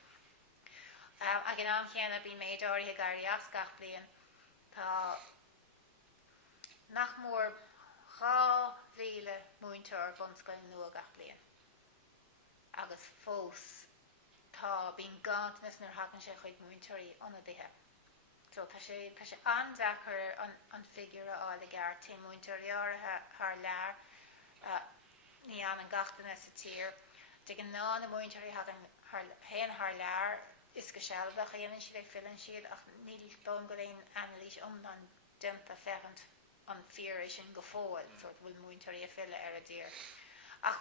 Ag an an chéanna bí méidirí garí ascach bliain tá nach mór 2,000 muinteoir bunscoil nua gach bliain. Agus fós tá bín gantas nar hagann sé chuid muinteoirí anna dithe. So tá sé andachar an figure ála gar té muinteoirí áirithe th lear ní an gachtainna sa tír. De an ná na muinteoirí hagann héan th lear is go sealbach a dhéanann siad ag fillann siad ach níl dom go léon analís an dimta fechant an fear sin go fóil, so bhfuil muinteoirí a fille ar a dír. Ach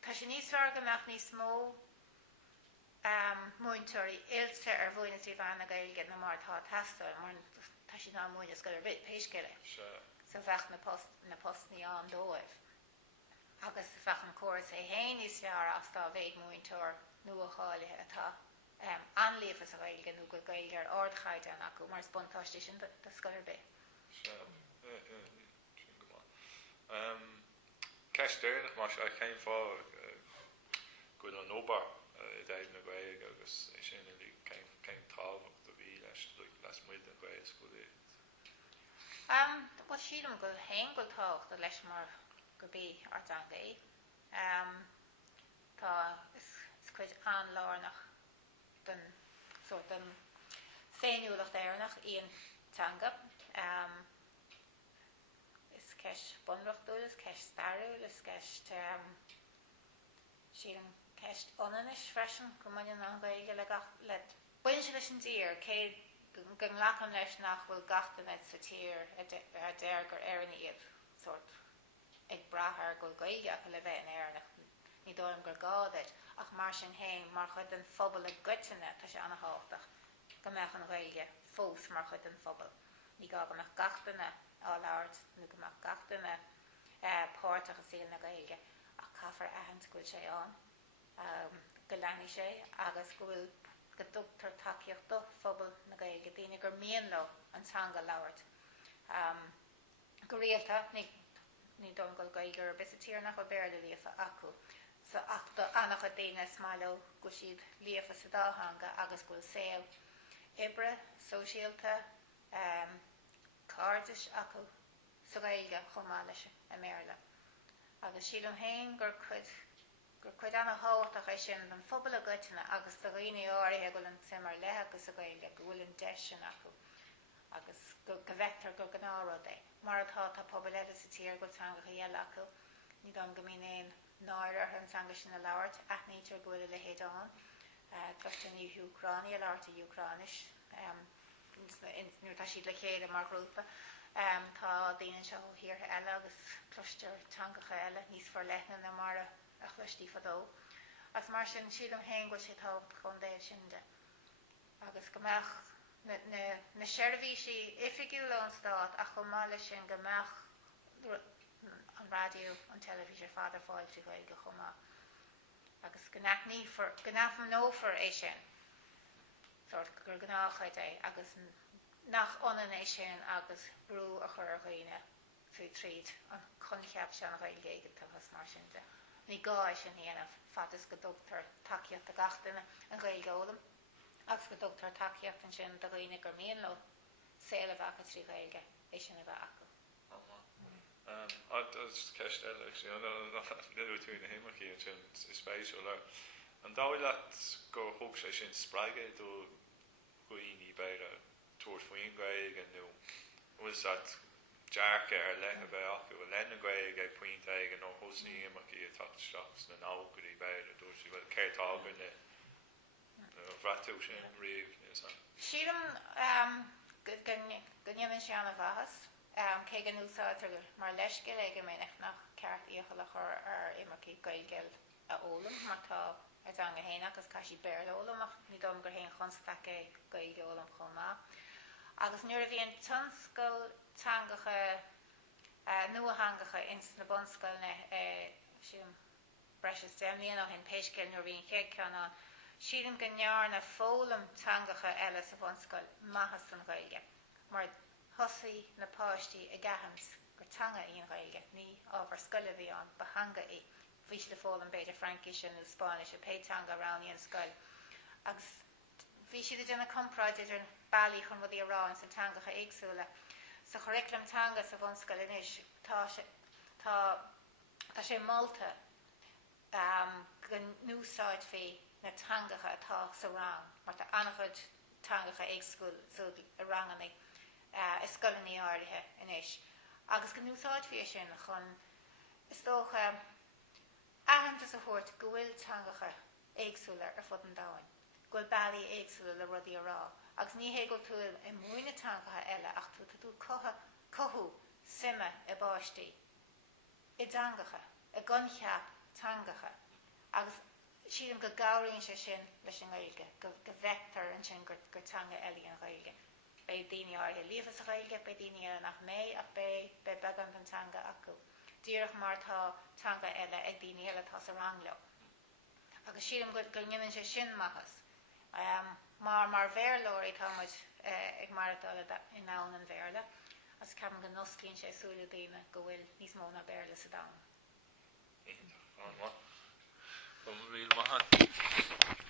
tá sé níos fearr nach níos mó muinteoirí ilse ar bhuaine tríomhfheidhmeannach Gaeilge na mar tá teastal, mar tá sé ná muine go ar bit péiscéile. So bheith na postnaí an dóibh. Agus bheith an córas é héin níos fearr as tá bhéad muinteoir nua cháirithe atá anléomhas a Gaeilge nó go Gaeilge ar ardchaide an acu mar spontáistí sin de scoil bé. Ceist déirnach mar se chéim fá go an nóbar Deirbhile na Gaeilge agus é sin céim tábhacht a bhí leis muid na Gaelscoileanna. Well siad go héin go tácht a leis mar go bí art an gé. Tá is chuid an lárnach den féinúlacht éireannach íon tanga. Is ceist bunreachtúil, is ceist starúil, is ceist siad an ceist onanis freisin go maion an Gaeilge le buin se leis an tír cé go nglachan leis nach bhfuil gachtainid sa tír a déirgur ar an iad ag brathar go Gaeilge acu le bheith an éireannach ní dóim gur gádaid ach mar sin héin mar chud an phobal a gotainine tá sé anna háach go meach an Gaeilge fós mar chud an phobal. Ní gá go meach gachtainine á labhart nó go meach gachtainine páirteach a síl na Gaeilge ach caithfar aithint gúil sé an go leanaí sé agus go bhfuil go dtugtar takeíocht do phobal na Gaeilge daoine gur mion le an teanga labhart. Go rialta ní dom go Gaeilge ar bis a tír nach béir le líofa acu. So ach do annach a daoine smailó go siad líofa sa dáthanga agus gúil saoil ibre, sóisialta, cárdis acu sa Gaeilge chomh leis a mhealladh. Agus siad an héin gur chuid anna háach é sin an phobal a gotainine agus do roinne áirithe go an simar lethe agus a Gaeilge go bhfuil an deisin acu agus go bhheictar go gnáród é. Mar atá tá pobal eile sa tír go teanga dhéal acu, ní dom go mín éon náir ar an teanga sin na labhart aithnítear go bhfuil le héadán. Clustan í Ucráine a labhart a Ucráinis. Nuair tá siad le chéile mar grúpa. Tá daoine seo thíortha eile agus clustar teangacha eile níos fearr leithne na mar a chluistí fadó. As mar sin siad am héin go sé tácht chun déobh sin de. Agus go meach na seirbhísí ifigiúil an stát a chun mála sin go meach an rádió an televísir fada fáil trí Gaeilge chumá. Agus go nafam nófar é sin. Gur gnáchaid é agus nach onan é sin agus brú a chur a Roinne faoi tríd an chuncheap se an Gaeilge agus mar sin de. Ní gá sin dhéanamh fadas go dtugtar takeíocht a gachtainine an Gaeilge ólam agus go dtugtar takeíocht an sin do Roinne gur mion le saoil a bhacha trí Gaeilge é sin a bheith acu. Agus ceist eile leú tú na himachí sin is spéisiúil le an dáile go thug sé sin spreige do chuoine beire tuair faoin Gaeilge nó bhfuil dearcha ar lethe bheith acu bhfuil lena Gaeilge ag pointe ag nó thosaí himachí a tateteach na nágurí beire dúir sí bhfuil céirtágan le bhreatú sin riamh. Siad go gníanann sé anna bhachas cé an úsáid mar leiscil ag mbeidh ceart íochailach ar imarcí gailgeil a ólam mar tá ar danga héine agus caiisi béir ólamach ní dom gur héon chunstaice gailge ólam chomh. Agus nuair a bhíon tionscoil teangacha nua-hangacha ins na bonscoilne siúm breis déimlíon ó hen péiscil nuair bhíon chéad ceanán siadm go nearr na fólam teangacha eile sa bonscoil maithas san gailge. Mar thosaí na páistí a gahams gur teanga íon gailge ní ábhar scoile bhí an ba hanga í. Bhí le fólam beidir Frankis nó Spáinis a péitanga around íon scoil. Agus bhí siad duna compráid idir bailí chun rudí ará an san teangacha éagsúla. Sa choriclam teanga sa bhonscoil inis tá sé molta go núsáid fé na teangacha atá sa rang mar tá annachad teangacha éagsúil a ranganna is scoileanna iarraithe inis. Agus go núsáid fé sin chun is dócha ahananta sa thuirt go bhfuil teangacha éagsúla ar fud an dáin. Go bhfuil bailí éagsúla le rudí ará. Agus ní hégil tú i muoine teangacha eile ach tú cothú sime i báistí. I dangacha, i guncheap teangacha. Agus siadm go gabhraíonn sé sin leis an gailge, go bhheictar an sin gur teanga eile an gailge. Bé daoine áirithe líomhas a gailge, bé daoine eile nach mé ach bé beagant an teanga acu. Díreach mar tá teanga eile ag daoine eile tá sa rang leo. Agus siadm go ngimann sé sin maithas. Mar bhéarlóirí táid ag maratála in ann an bhéarla, as ceapan go noscíonn sé súla daoine go bhfuil níos mó na béarla sa dam. Rialacha.